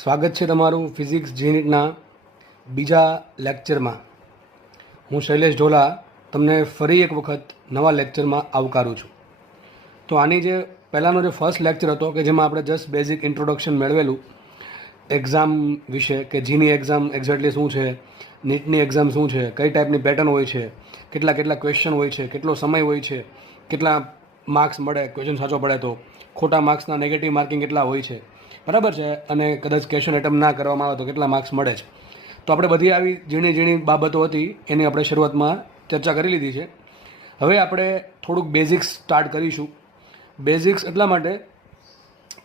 સ્વાગત છે તમારું ફિઝિક્સ યુનિટના બીજા લેક્ચરમાં. હું શૈલેષ ઢોલા તમને ફરી એક વખત નવા લેક્ચરમાં આવકારું છું. તો આની જે પહેલાંનો જે ફર્સ્ટ લેક્ચર હતો કે જેમાં આપણે જસ્ટ બેઝિક ઇન્ટ્રોડક્શન મેળવેલું એક્ઝામ વિશે, કે જીની એક્ઝામ એક્ઝેક્ટલી શું છે, નીટની એક્ઝામ શું છે, કઈ ટાઈપની પેટર્ન હોય છે, કેટલા ક્વેશ્ચન હોય છે, કેટલો સમય હોય છે, કેટલા માર્ક્સ મળે ક્વેશ્ચન સાચો પડે તો, ખોટા માર્ક્સના નેગેટિવ માર્કિંગ કેટલા હોય છે, બરાબર છે, અને કદાચ ક્વેશ્ચન એટેમ્પ ના કરવામાં આવે તો કેટલા માર્ક્સ મળે છે. તો આપણે બધી આવી ઝીણી બાબતો હતી એની આપણે શરૂઆતમાં ચર્ચા કરી લીધી છે. હવે આપણે થોડુંક બેઝિક્સ સ્ટાર્ટ કરીશું. બેઝિક્સ એટલા માટે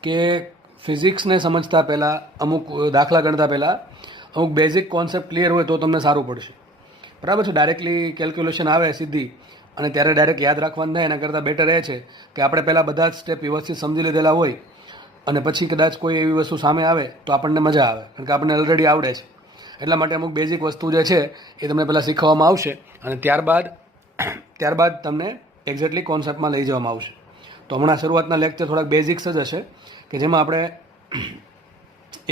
કે ફિઝિક્સને સમજતા પહેલાં, અમુક દાખલા ગણતા પહેલાં અમુક બેઝિક કોન્સેપ્ટ ક્લિયર હોય તો તમને સારું પડશે, બરાબર છે. ડાયરેક્ટલી કેલ્ક્યુલેશન આવે સીધી અને ત્યારે ડાયરેક્ટ યાદ રાખવાનું થાય, એના કરતાં બેટર એ છે કે આપણે પહેલાં બધા જ સ્ટેપ વ્યવસ્થિત સમજી લીધેલા હોય અને પછી કદાચ કોઈ એવી વસ્તુ સામે આવે તો આપણને મજા આવે, કારણ કે આપણને ઓલરેડી આવડે છે. એટલા માટે અમુક બેઝિક વસ્તુ જે છે એ તમને પહેલાં શીખવવામાં આવશે અને ત્યારબાદ તમને એક્ઝેક્ટલી કોન્સેપ્ટમાં લઈ જવામાં આવશે. તો હમણાં શરૂઆતના લેક્ચર થોડાક બેઝિક્સ જ હશે કે જેમાં આપણે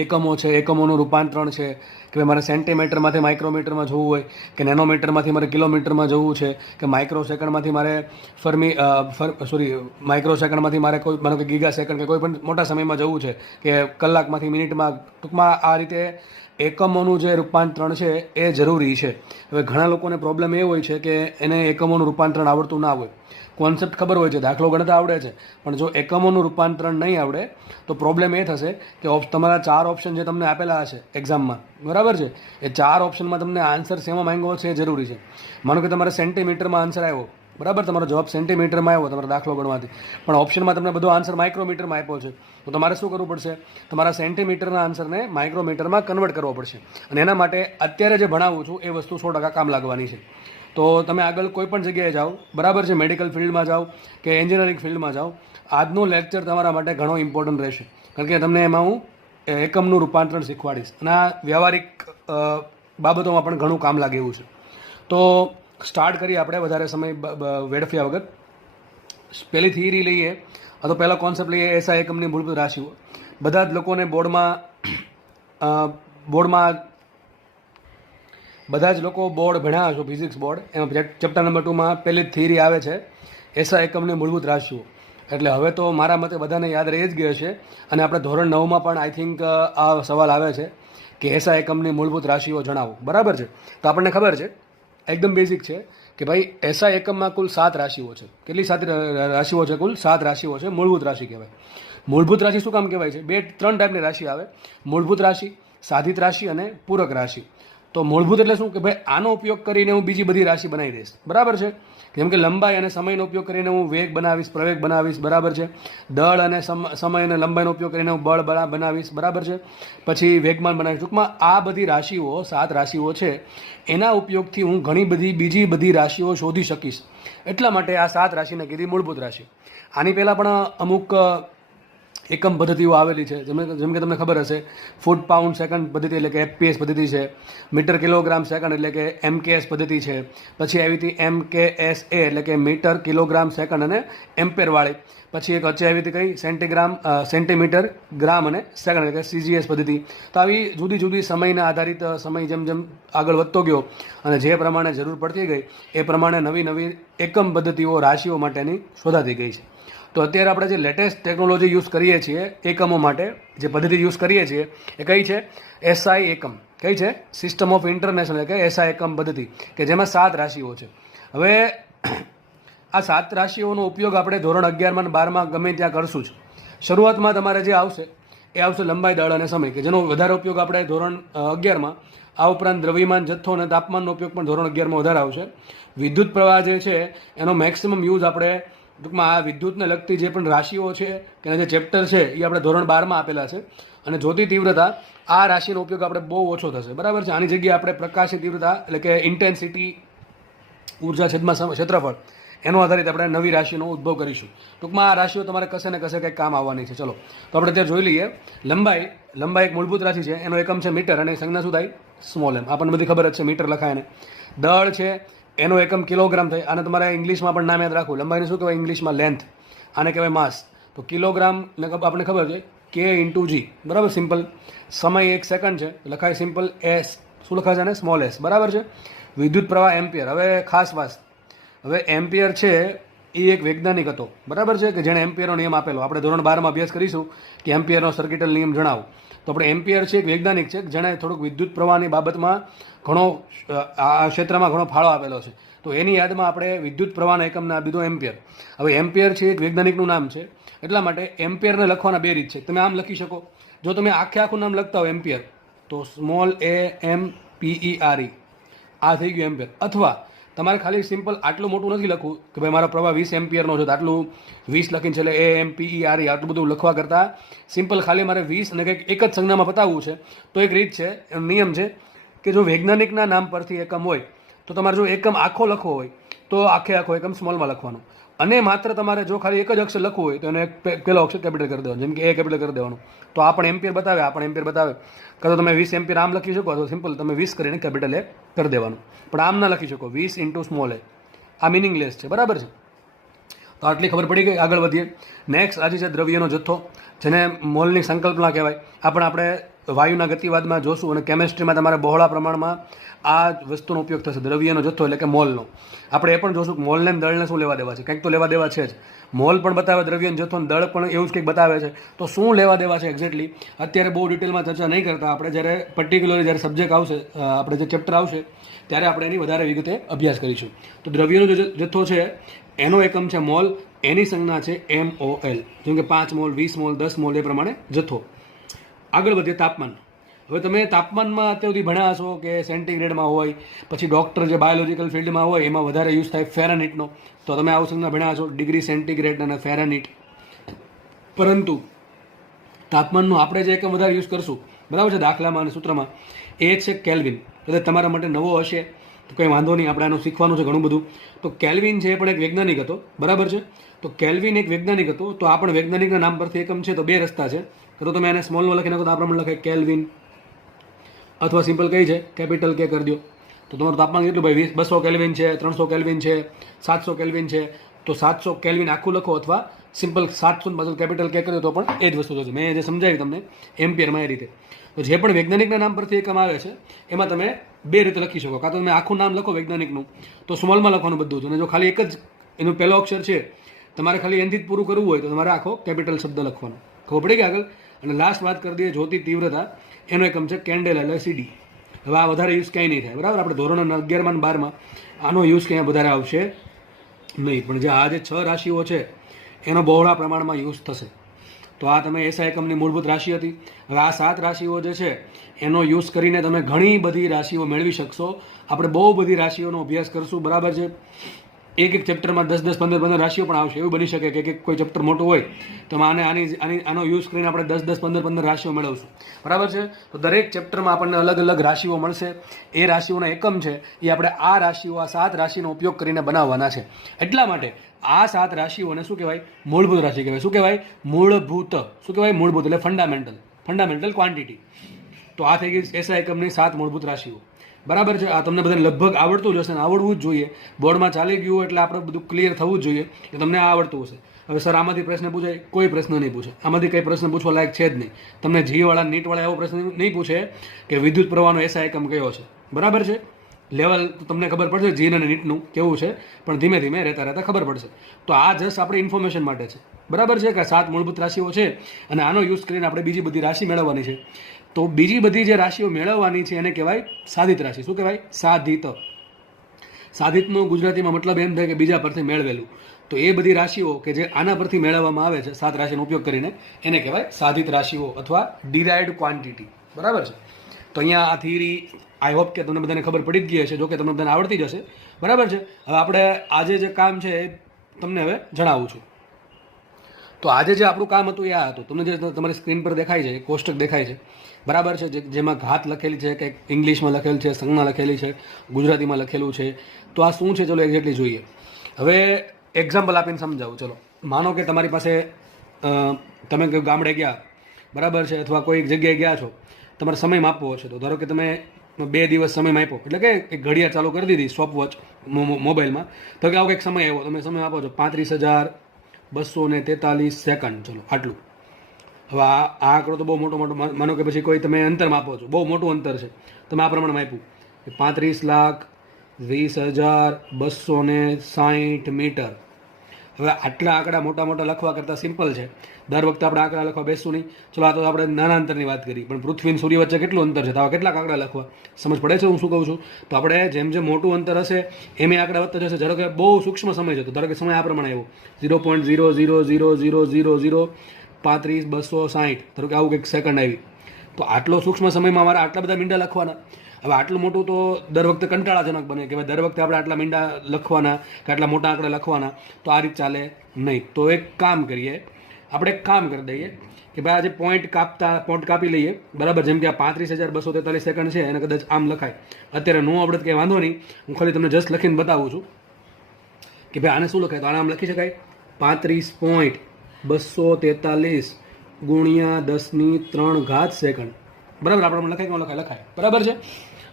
એકમો છે, એકમોનું રૂપાંતરણ છે, કે ભાઈ મારે સેન્ટીમીટરમાંથી માઇક્રોમીટરમાં જવું હોય, કે નેનોમીટરમાંથી મારે કિલોમીટરમાં જવું છે, કે માઇક્રો સેકન્ડમાંથી મારે માઇક્રો સેકન્ડમાંથી મારે કોઈ માનો કે ગીગા સેકન્ડ કે કોઈ પણ મોટા સમયમાં જવું છે, કે કલાકમાંથી મિનિટમાં. ટૂંકમાં આ રીતે એકમોનું જે રૂપાંતરણ છે એ જરૂરી છે. હવે ઘણા લોકોને પ્રોબ્લેમ એ હોય છે કે એને એકમોનું રૂપાંતરણ આવડતું ના હોય. કોન્સેપ્ટ ખબર હોય છે, દાખલો ગણતા આવડે છે, પણ જો એકમોનું રૂપાંતરણ નહીં આવડે તો પ્રોબ્લેમ એ થશે કે તમારા 4 ઓપ્શન જે તમને આપેલા હશે એક્ઝામમાં, બરાબર છે, એ 4 ઓપ્શનમાં તમને આન્સર શેમાં માંગ્યો છે એ જરૂરી છે. માનો કે તમારે સેન્ટીમીટરમાં આન્સર આવ્યો, બરાબર, તમારો જવાબ સેન્ટીમીટરમાં આવ્યો તમારો દાખલો ગણવાથી, પણ ઓપ્શનમાં તમને બધો આન્સર માઇક્રોમીટરમાં આપ્યો છે, તો તમારે શું કરવું પડશે? તમારા સેન્ટીમીટરના આન્સરને માઇક્રોમીટરમાં કન્વર્ટ કરવો પડશે. અને એના માટે અત્યારે જે ભણાવું છું એ વસ્તુ 100% કામ લાગવાની છે. તો તમે આગળ કોઈ પણ જગ્યાએ જાઓ, બરાબર છે, મેડિકલ ફિલ્ડમાં જાઓ કે એન્જિનિયરિંગ ફિલ્ડમાં જાઓ, આજનો લેક્ચર તમારા માટે ઘણો ઇમ્પોર્ટન્ટ રહેશે, કારણ કે તમને એમાં હું એકમનું રૂપાંતરણ શીખવાડીશ અને આ વ્યવહારિક બાબતોમાં પણ ઘણું કામ લાગે એવું છે. તો સ્ટાર્ટ કરીએ આપણે વધારે સમય વેડફ્યા વગર. પહેલી થિયરી લઈએ તો પહેલો કોન્સેપ્ટ લઈએ એસઆઈ એકમની મૂળભૂત રાશિઓ. બધા જ લોકોને બોર્ડમાં બધા જ લોકો બોર્ડ ભણ્યા હશો, ફિઝિક્સ બોર્ડ, એમાં ચેપ્ટર નંબર 2માં પહેલી જ થિયરી આવે છે એસઆઈ એકમની મૂળભૂત રાશિઓ. એટલે હવે તો મારા મતે બધાને યાદ રહી જ ગયો છે અને આપણે ધોરણ 9માં પણ આઈ થિંક આ સવાલ આવે છે કે એસઆઈ એકમની મૂળભૂત રાશિઓ જણાવો, બરાબર છે. તો આપણને ખબર છે, એકદમ બેઝિક છે કે ભાઈ એસઆઈ એકમમાં કુલ 7 રાશિઓ છે. કેટલી 7 રાશિઓ છે? કુલ 7 રાશિઓ છે. મૂળભૂત રાશિ કહેવાય. મૂળભૂત રાશિ શું કામ કહેવાય છે? 3 ટાઈપની રાશિ આવે: મૂળભૂત રાશિ, સાધિત રાશિ અને પૂરક રાશિ. તો મૂળભૂત એટલે શું કે ભાઈ આનો ઉપયોગ કરીને હું બીજી બધી રાશિ બનાવી દઈશ, બરાબર છે. જેમ કે લંબાઈ અને સમયનો ઉપયોગ કરીને હું વેગ બનાવીશ, પ્રવેગ બનાવીશ, બરાબર છે. દળ અને સમય અને લંબાઈનો ઉપયોગ કરીને હું બળ બનાવીશ, બરાબર છે. પછી વેગમાન બનાવીશ. ટૂંકમાં આ બધી રાશિઓ, 7 રાશિઓ છે, એના ઉપયોગથી હું ઘણી બધી બીજી બધી રાશિઓ શોધી શકીશ. એટલા માટે આ 7 રાશિને કીધી મૂળભૂત રાશિ. આની પહેલાં પણ અમુક એકમ પદ્ધતિઓ આવેલી છે, જેમ કે તમને ખબર હશે, ફૂટ પાઉન્ડ સેકન્ડ પદ્ધતિ એટલે કે એફપીએસ પદ્ધતિ છે, મીટર કિલોગ્રામ સેકન્ડ એટલે કે એમકેએસ પદ્ધતિ છે, પછી આવી હતી એમકેએસએ એટલે કે મીટર કિલોગ્રામ સેકન્ડ અને એમ્પેરવાળી, પછી એક વચ્ચે આવી હતી કઈ સેન્ટીમીટર ગ્રામ અને સેકન્ડ એટલે કે સીજીએસ પદ્ધતિ. તો આવી જુદી જુદી સમયના આધારિત, સમય જેમ જેમ આગળ વધતો ગયો અને જે પ્રમાણે જરૂર પડતી ગઈ એ પ્રમાણે નવી એકમ પદ્ધતિઓ રાશિઓ માટેની શોધાતી ગઈ છે. તો અત્યારે આપણે જે લેટેસ્ટ ટેકનોલોજી યુઝ કરીએ છીએ એકમો માટે, જે પદ્ધતિ યુઝ કરીએ છીએ એ કઈ છે? એસઆઈ એકમ. કઈ છે? સિસ્ટમ ઓફ ઇન્ટરનેશનલ એટલે કે એસઆઈ એકમ પદ્ધતિ, કે જેમાં 7 રાશિઓ છે. હવે આ 7 રાશિઓનો ઉપયોગ આપણે ધોરણ 11માં અને 12માં ગમે ત્યાં કરશું જ. શરૂઆતમાં તમારે જે આવશે એ આવશે લંબાઈ, દળ અને સમય, કે જેનો વધારે ઉપયોગ આપણે ધોરણ 11માં, આ ઉપરાંત દ્રવ્યમાન, જથ્થો અને તાપમાનનો ઉપયોગ પણ ધોરણ 11માં વધારે આવશે. વિદ્યુત પ્રવાહ જે છે એનો મેક્સિમમ યુઝ આપણે, ટૂંકમાં આ વિદ્યુતને લગતી જે પણ રાશિઓ છે કે જે ચેપ્ટર છે એ આપણે ધોરણ 12માં આપેલા છે. અને જ્યોતિ તીવ્રતા, આ રાશિનો ઉપયોગ આપણે બહુ ઓછો થશે, બરાબર છે. આની જગ્યાએ આપણે પ્રકાશની તીવ્રતા એટલે કે ઇન્ટેન્સિટી, ઉર્જા છેદમાં ક્ષેત્રફળ, એનો આધારિત આપણે નવી રાશિનો ઉદ્ભવ કરીશું. ટૂંકમાં આ રાશિઓ તમારે કશે ને કશે કંઈક કામ આવવાની છે. ચલો, તો આપણે ત્યાં જોઈ લઈએ. લંબાઈ એક મૂળભૂત રાશિ છે, એનો એકમ છે મીટર અને સંજ્ઞા શું થાય? સ્મોલ એમ. આપણને બધી ખબર જ છે, મીટર લખાય ને. દળ છે એનો એકમ કિલોગ્રામ થાય. આને તમારે ઇંગ્લિશમાં પણ નામ યાદ રાખવું. લંબાઈને શું કહેવાય ઇંગ્લિશમાં? લેન્થ. આને કહેવાય માસ. તો કિલોગ્રામ ને આપણને ખબર છે કે ઇન્ટુ જી, બરાબર. સિમ્પલ. સમય 1 સેકન્ડ છે, લખાય સિમ્પલ એસ. શું લખાય છે ને? સ્મોલ એસ, બરાબર છે. વિદ્યુત પ્રવાહ એમ્પિયર. હવે ખાસ વાત, હવે એમ્પિયર છે એ એક વૈજ્ઞાનિક હતો, બરાબર છે, કે જેણે એમ્પિયરનો નિયમ આપેલો. આપણે ધોરણ 12માં અભ્યાસ કરીશું કે એમ્પિયરનો સર્કિટલ નિયમ જણાવો. તો આપણે એમ્પિયર છે એક વૈજ્ઞાનિક છે જેણે થોડુંક વિદ્યુત પ્રવાહની બાબતમાં ઘણો આ ક્ષેત્રમાં ઘણો ફાળો આપેલો છે. તો એની યાદમાં આપણે વિદ્યુત પ્રવાહના એકમને આપી દીધો એમ્પિયર. હવે એમ્પિયર છે એક વૈજ્ઞાનિકનું નામ છે, એટલા માટે એમ્પિયરને લખવાના બે રીત છે. તમે આમ લખી શકો, જો તમે આખું નામ લખતા હો એમ્પિયર, તો સ્મોલ એ એમ PERE, આ થઈ ગયું એમ્પિયર. અથવા તમારે ખાલી સિમ્પલ આટલું મોટું નથી લખવું કે ભાઈ મારો પ્રવાહ 20 એમ્પિયરનો છે, તો આટલું 20 લખીને છેલ્લે AMPERE આટલું બધું લખવા કરતાં સિમ્પલ ખાલી મારે 20 અને કંઈક એક જ સંજ્ઞામાં પતાવવું છે, તો એક રીત છે, નિયમ છે કે જો વૈજ્ઞાનિકના નામ પરથી એકમ હોય તો તમારે જો એકમ આખો લખવો હોય તો આખો એકમ સ્મોલમાં લખવાનો. અને માત્ર તમારે જો ખાલી એક જ અક્ષર લખવું હોય તો એને પહેલો અક્ષર કેપિટલ કરી દેવાનો, જેમ કે એ કેપિટલ કરી દેવાનું. તો આ પણ એમ્પિયર બતાવે, આ પણ એમ્પિયર બતાવે. કાં તો તમે 20 એમ્પિયર આમ લખી શકો, તો સિમ્પલ તમે 20 કરીને કેપિટલ એ કરી દેવાનું. પણ આમ ના લખી શકો 20 ઇન્ટુ સ્મોલ એ, આ મિનિંગલેસ છે, બરાબર છે. તો આટલી ખબર પડી ગઈ. આગળ વધીએ. નેક્સ્ટ આજે છે દ્રવ્યનો જથ્થો, જેને મોલની સંકલ્પના કહેવાય. આ પણ આપણે વાયુના ગતિવાદમાં જોશું, અને કેમેસ્ટ્રીમાં તમારે બહોળા પ્રમાણમાં આ વસ્તુનો ઉપયોગ થશે, દ્રવ્યનો જથ્થો એટલે કે મોલનો. આપણે એ પણ જોશું કે મોલને દળને શું લેવા દેવા છે, કંઈક તો લેવા દેવા છે જ. મોલ પણ બતાવે દ્રવ્યનો જથ્થો, દળ પણ એવું જ કંઈક બતાવે છે. તો શું લેવા દેવા છે એક્ઝેક્ટલી અત્યારે બહુ ડિટેલમાં ચર્ચા નહીં કરતા. આપણે જ્યારે પર્ટિક્યુલરલી જ્યારે સબ્જેક્ટ આવશે, આપણે જે ચેપ્ટર આવશે ત્યારે આપણે એની વધારે વિગતે અભ્યાસ કરીશું. તો દ્રવ્યનો જે જથ્થો છે એનો એકમ છે મોલ, એની સંજ્ઞા છે MOL. જેમ કે 5 મોલ, 20 મોલ, 10 મોલ, એ પ્રમાણે જથ્થો. આગળ વધીએ તાપમાન. હવે તમે તાપમાનમાં અત્યાર સુધી ભણ્યા હશો કે સેન્ટીગ્રેડમાં હોય, પછી ડૉક્ટર જે બાયોલોજીકલ ફિલ્ડમાં હોય એમાં વધારે યુઝ થાય ફેરાનીટનો, તો તમે આવું સંજ્ઞા ભણ્યા હશો ડિગ્રી સેન્ટીગ્રેડ અને ફેરાનીટ. પરંતુ તાપમાનનું આપણે જે એકમ વધારે યુઝ કરશું, બરાબર છે, દાખલામાં અને સૂત્રમાં, એ છે કેલ્વિન. કદાચ તમારા માટે નવો હશે તો કંઈ વાંધો નહીં, આપણે આનું શીખવાનું છે ઘણું બધું. તો કેલ્વિન છે એ પણ એક વૈજ્ઞાનિક હતો, બરાબર છે. તો કેલ્વિન એક વૈજ્ઞાનિક હતો. તો આ પણ વૈજ્ઞાનિકના નામ પરથી એકમ છે. તો બે રસ્તા છે, તો તમે એને સ્મોલમાં લખી નાખો તો આ પ્રમાણે લખાય કેલ્વિન, અથવા સિમ્પલ કઈ છે કેપિટલ કે કરી દો. તો તમારું તાપમાન કેટલું ભાઈ? 200 કેલ્વિન છે, 300 કેલ્વિન છે, 700 કેલ્વિન છે. તો 700 કેલ્વિન આખું લખો, અથવા સિમ્પલ 700 પાછળ કેપિટલ કે કરી દો તો પણ એ જ વસ્તુ થશે. મેં જે સમજાવ્યું તમને એમ્પિયરમાં એ રીતે. તો જે પણ વૈજ્ઞાનિકના નામ પરથી એકમ આવે છે એમાં તમે બે રીતે લખી શકો. કાં તો તમે આખું નામ લખો વૈજ્ઞાનિકનું, તો સ્મોલમાં લખવાનું બધું જ. અને જો ખાલી એક જ એનું પહેલો અક્ષર છે, તમારે ખાલી એનથી જ પૂરું કરવું હોય તો તમારે આખો કેપિટલ શબ્દ લખવાનો. ખબર પડી ગઈ આગળ. અને લાસ્ટ વાત કરી દઈએ જ્યોતિ તીવ્રતા, એનો એકમ છે કેન્ડેલ એટલે CD. હવે આ વધારે યુઝ ક્યાંય નહીં થાય, બરાબર. આપણે ધોરણ 11માં 12માં આનો યુઝ ક્યાંય વધારે આવશે નહીં, પણ જે આ જે 6 રાશિઓ છે એનો બહોળા પ્રમાણમાં યુઝ થશે. તો આ તમે એસઆઈ એકમની મૂળભૂત રાશિ હતી. હવે આ 7 રાશિઓ જે છે એનો યુઝ કરીને તમે ઘણી બધી રાશિઓ મેળવી શકશો. આપણે બહુ બધી રાશિઓનો અભ્યાસ કરશું, બરાબર છે. એક ચેપ્ટરમાં 10-10, 15-15 રાશિઓ પણ આવશે. એવું બની શકે કે કોઈ ચેપ્ટર મોટું હોય તો આનો યુઝ કરીને આપણે 10-10, 15-15 રાશિઓ મેળવશું, બરાબર છે. તો દરેક ચેપ્ટરમાં આપણને અલગ અલગ રાશિઓ મળશે. એ રાશિઓના એકમ છે એ આપણે આ રાશિઓ, આ 7 રાશિનો ઉપયોગ કરીને બનાવવાના છે. એટલા માટે આ 7 રાશિઓને શું કહેવાય? મૂળભૂત રાશિ કહેવાય. શું કહેવાય? મૂળભૂત. શું કહેવાય? મૂળભૂત એટલે ફંડામેન્ટલ ક્વોન્ટિટી. તો આ થઈ ગઈ એસઆઈ એકમની 7 મૂળભૂત રાશિઓ, બરાબર છે. આ તમને બધાને લગભગ આવડતું જ હશે ને આવડવું જ જોઈએ. બોર્ડમાં ચાલી ગયું એટલે આપણે બધું ક્લિયર થવું જ જોઈએ કે તમને આ આવડતું હશે. હવે સર આમાંથી પ્રશ્ન પૂછાય? કોઈ પ્રશ્ન નહીં પૂછે. આમાંથી કંઈ પ્રશ્ન પૂછવા લાયક છે જ નહીં. તમને જીવાળા નીટવાળા એવો પ્રશ્ન નહીં પૂછે કે વિદ્યુત પ્રવાહનો એસઆઈ એકમ કયો છે, બરાબર છે. લેવલ તો તમને ખબર પડશે જીન અને નીટનું કેવું છે, પણ ધીમે ધીમે રહેતા ખબર પડશે. તો આ જસ્ટ આપણે ઇન્ફોર્મેશન માટે છે, બરાબર છે, કે 7 મૂળભૂત રાશિઓ છે અને આનો યુઝ કરીને આપણે બીજી બધી રાશિ મેળવવાની છે. તો બીજી બધી જે રાશિઓ મેળવવાની છે એને કહેવાય સાધિત રાશિ. શું કહેવાય? સાધિત. સાધિતનો ગુજરાતીમાં મતલબ એમ થાય કે બીજા પરથી મેળવેલું. તો એ બધી રાશિઓ કે જે આના પરથી મેળવવામાં આવે છે 7 રાશિનો ઉપયોગ કરીને, એને કહેવાય સાધિત રાશિઓ અથવા ડિરાઇવ્ડ ક્વોન્ટિટી, બરાબર છે. તો અહીંયા આ થિયરી આઈ હોપ કે તમને બધાને ખબર પડી જ ગઈ હશે, જો કે તમને બધાને આવડતી જ હશે, બરાબર છે. હવે આપણે આજે જે કામ છે એ તમને હવે જણાવું છું. તો આજે જે આપણું કામ હતું એ આ હતું. તમને જે તમારી સ્ક્રીન પર દેખાય છે એ કોષ્ટક દેખાય છે, બરાબર છે, જેમાં ઘાત લખેલી છે, કે ઇંગ્લિશમાં લખેલ છે, સંજ્ઞા લખેલી છે, ગુજરાતીમાં લખેલું છે. તો આ શું છે ચલો એક્ઝેક્ટલી જોઈએ. હવે એક્ઝામ્પલ આપીને સમજાવું. ચલો માનો કે તમારી પાસે તમે ગામડે ગયા, બરાબર છે, અથવા કોઈ જગ્યાએ ગયા છો, તમારે સમય માપવો છે. તો ધારો કે તમે 2 દિવસ સમય માપ્યો, એટલે કે એક ઘડિયાળ ચાલુ કરી દીધી સ્ટોપ વોચ મોબાઈલમાં. તો કે આવો કંઈક સમય આવ્યો, તમે સમય આપો છો 35,243 સેકન્ડ. ચલો આટલું. હવે આ આંકડો તો બહુ મોટો માનો કે પછી કોઈ તમે અંતર માપો છો, બહુ મોટું અંતર છે, તમે આ પ્રમાણે માપ્યું કે 35,20,260 મીટર. હવે આટલા આંકડા મોટા મોટા લખવા કરતાં સિમ્પલ છે. દર વખતે આપણે આંકડા લખવા બેસવું નહીં. ચલો આ તો આપણે નાના અંતરની વાત કરી, પણ પૃથ્વી અને સૂર્ય વચ્ચે કેટલું અંતર છે, તો આવા કેટલાક આંકડા લખવા સમજ પડે છે હું શું કહું છું? તો આપણે જેમ જેમ મોટું અંતર હશે એમ આંકડા વધતા જશે. ધારો કે બહુ સૂક્ષ્મ સમય છે, તો ધારો કે સમય આ પ્રમાણે આવ્યો 0.0000035,260, ધારો કે આવું કંઈક સેકન્ડ આવી, તો આટલો સૂક્ષ્મ સમયમાં મારે આટલા બધા મીંડા લખવાના. હવે આટલું મોટું તો દર વખતે કંટાળાજનક બને કે ભાઈ દર વખતે આપણે આટલા મીંડા લખવાના કે આટલા મોટા આંકડા લખવાના, તો આ રીત ચાલે નહીં. તો એક કામ કરીએ, આપણે એક કામ કરી દઈએ કે ભાઈ આજે પોઈન્ટ કાપી લઈએ, બરાબર. જેમ કે આ 35,243 સેકન્ડ છે એને કદાચ આમ લખાય. અત્યારે નો આવડત કંઈ વાંધો નહીં, હું ખાલી તમને જસ્ટ લખીને બતાવું છું કે ભાઈ આને શું લખાય. તો આને આમ લખી શકાય 35.243 ગુણ્યા 10⁻³ સેકન્ડ, બરાબર. આપણે લખાય કે લખાય, બરાબર છે.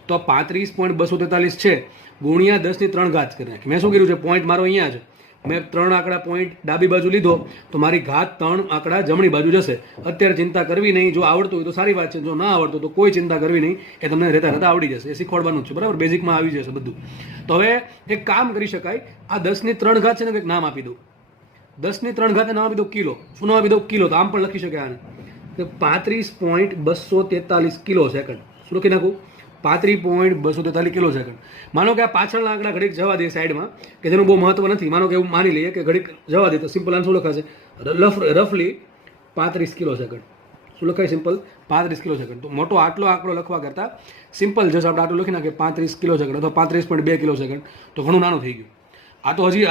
તો 35.243 છે ગુણ્યા 10⁻³ કરી નાખી. મેં શું કર્યું છે, પોઈન્ટ મારો અહીંયા છે, મેં 3 આંકડા પોઈન્ટ ડાબી બાજુ લીધો, તો મારી ઘાત 3 આંકડા જમણી બાજુ જશે. અત્યારે ચિંતા કરવી નહીં, જો આવડતું હોય તો સારી વાત છે, જો ના આવડતું તો કોઈ ચિંતા કરવી નહીં, એ તમને રહેતા રહેતા આવડી જશે. એ શીખવાડવાનું જ છે, બરાબર. બેઝિકમાં આવી જશે બધું. તો હવે એક કામ કરી શકાય, આ 10⁻³ છે ને કંઈક નામ આપી દઉં. 10⁻³ નામ આપી દઉં કિલો. શું નામ આપી દઉં? કિલો. તો આમ પણ લખી શકાય આને 35.243 કિલો સેકન્ડ. શું લખી નાખું? 35.243 કિલો સેકન્ડ. માનો કે આ પાછળના આંકડા ઘડીક જવા દે સાઈડમાં, કે જેનું બહુ મહત્વ નથી. માનો કે એવું માની લઈએ કે ઘડીક જવા દે, તો સિમ્પલ આન્સર શું લખાશે? રફલી 35 કિલો સેકન્ડ. શું લખાય? Simple 35 kilo second. તો મોટો આટલો આંકડો લખવા કરતાં સિમ્પલ જસ્ટ આપણે આટલું લખી નાખીએ 35 કિલો સેકન્ડ અથવા 35.2 કિલો સેકન્ડ, તો ઘણું નાનું થઈ ગયું. આ તો હજી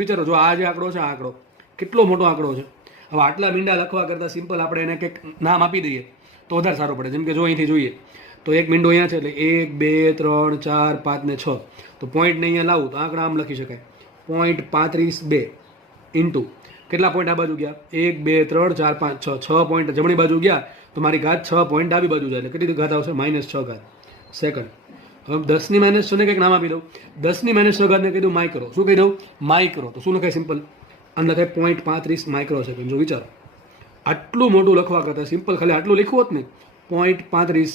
વિચારો, જો આ જે આંકડો છે, આ આંકડો કેટલો મોટો આંકડો છે. હવે આટલા મીંડા લખવા કરતાં સિમ્પલ આપણે એને કંઈક નામ આપી દઈએ તો વધારે સારું પડે. જેમ કે જો અહીંથી જોઈએ તો એક મીંડો અહીંયા છે, એટલે 1 2 3 4 5 ને 6, તો પોઈન્ટને અહીંયા લાવું તો આંકડા આમ લખી શકાય 0.35 ઇન્ટુ કેટલા પોઈન્ટ આ બાજુ ગયા? 1 2 3 4 5 6 6 પોઈન્ટ જમણી બાજુ ગયા, તો મારી ઘાત 6 પોઈન્ટ ડાબી બાજુ જાય, એટલે કેટલી ઘાત આવશે? -6 સેકન્ડ. હવે 10⁻6 ને કંઈક નામ આપી દઉં. 10⁻6 ને કહી દઉં માઇક્રો. શું કહી દઉં? માઇક્રો. તો શું લખાય? સિમ્પલ આમ લખાય 0.35 માઇક્રો સેકન્ડ. જો વિચારો, આટલું મોટું લખવા કરતાં સિમ્પલ ખાલી આટલું લખ્યું હોત ને 0.35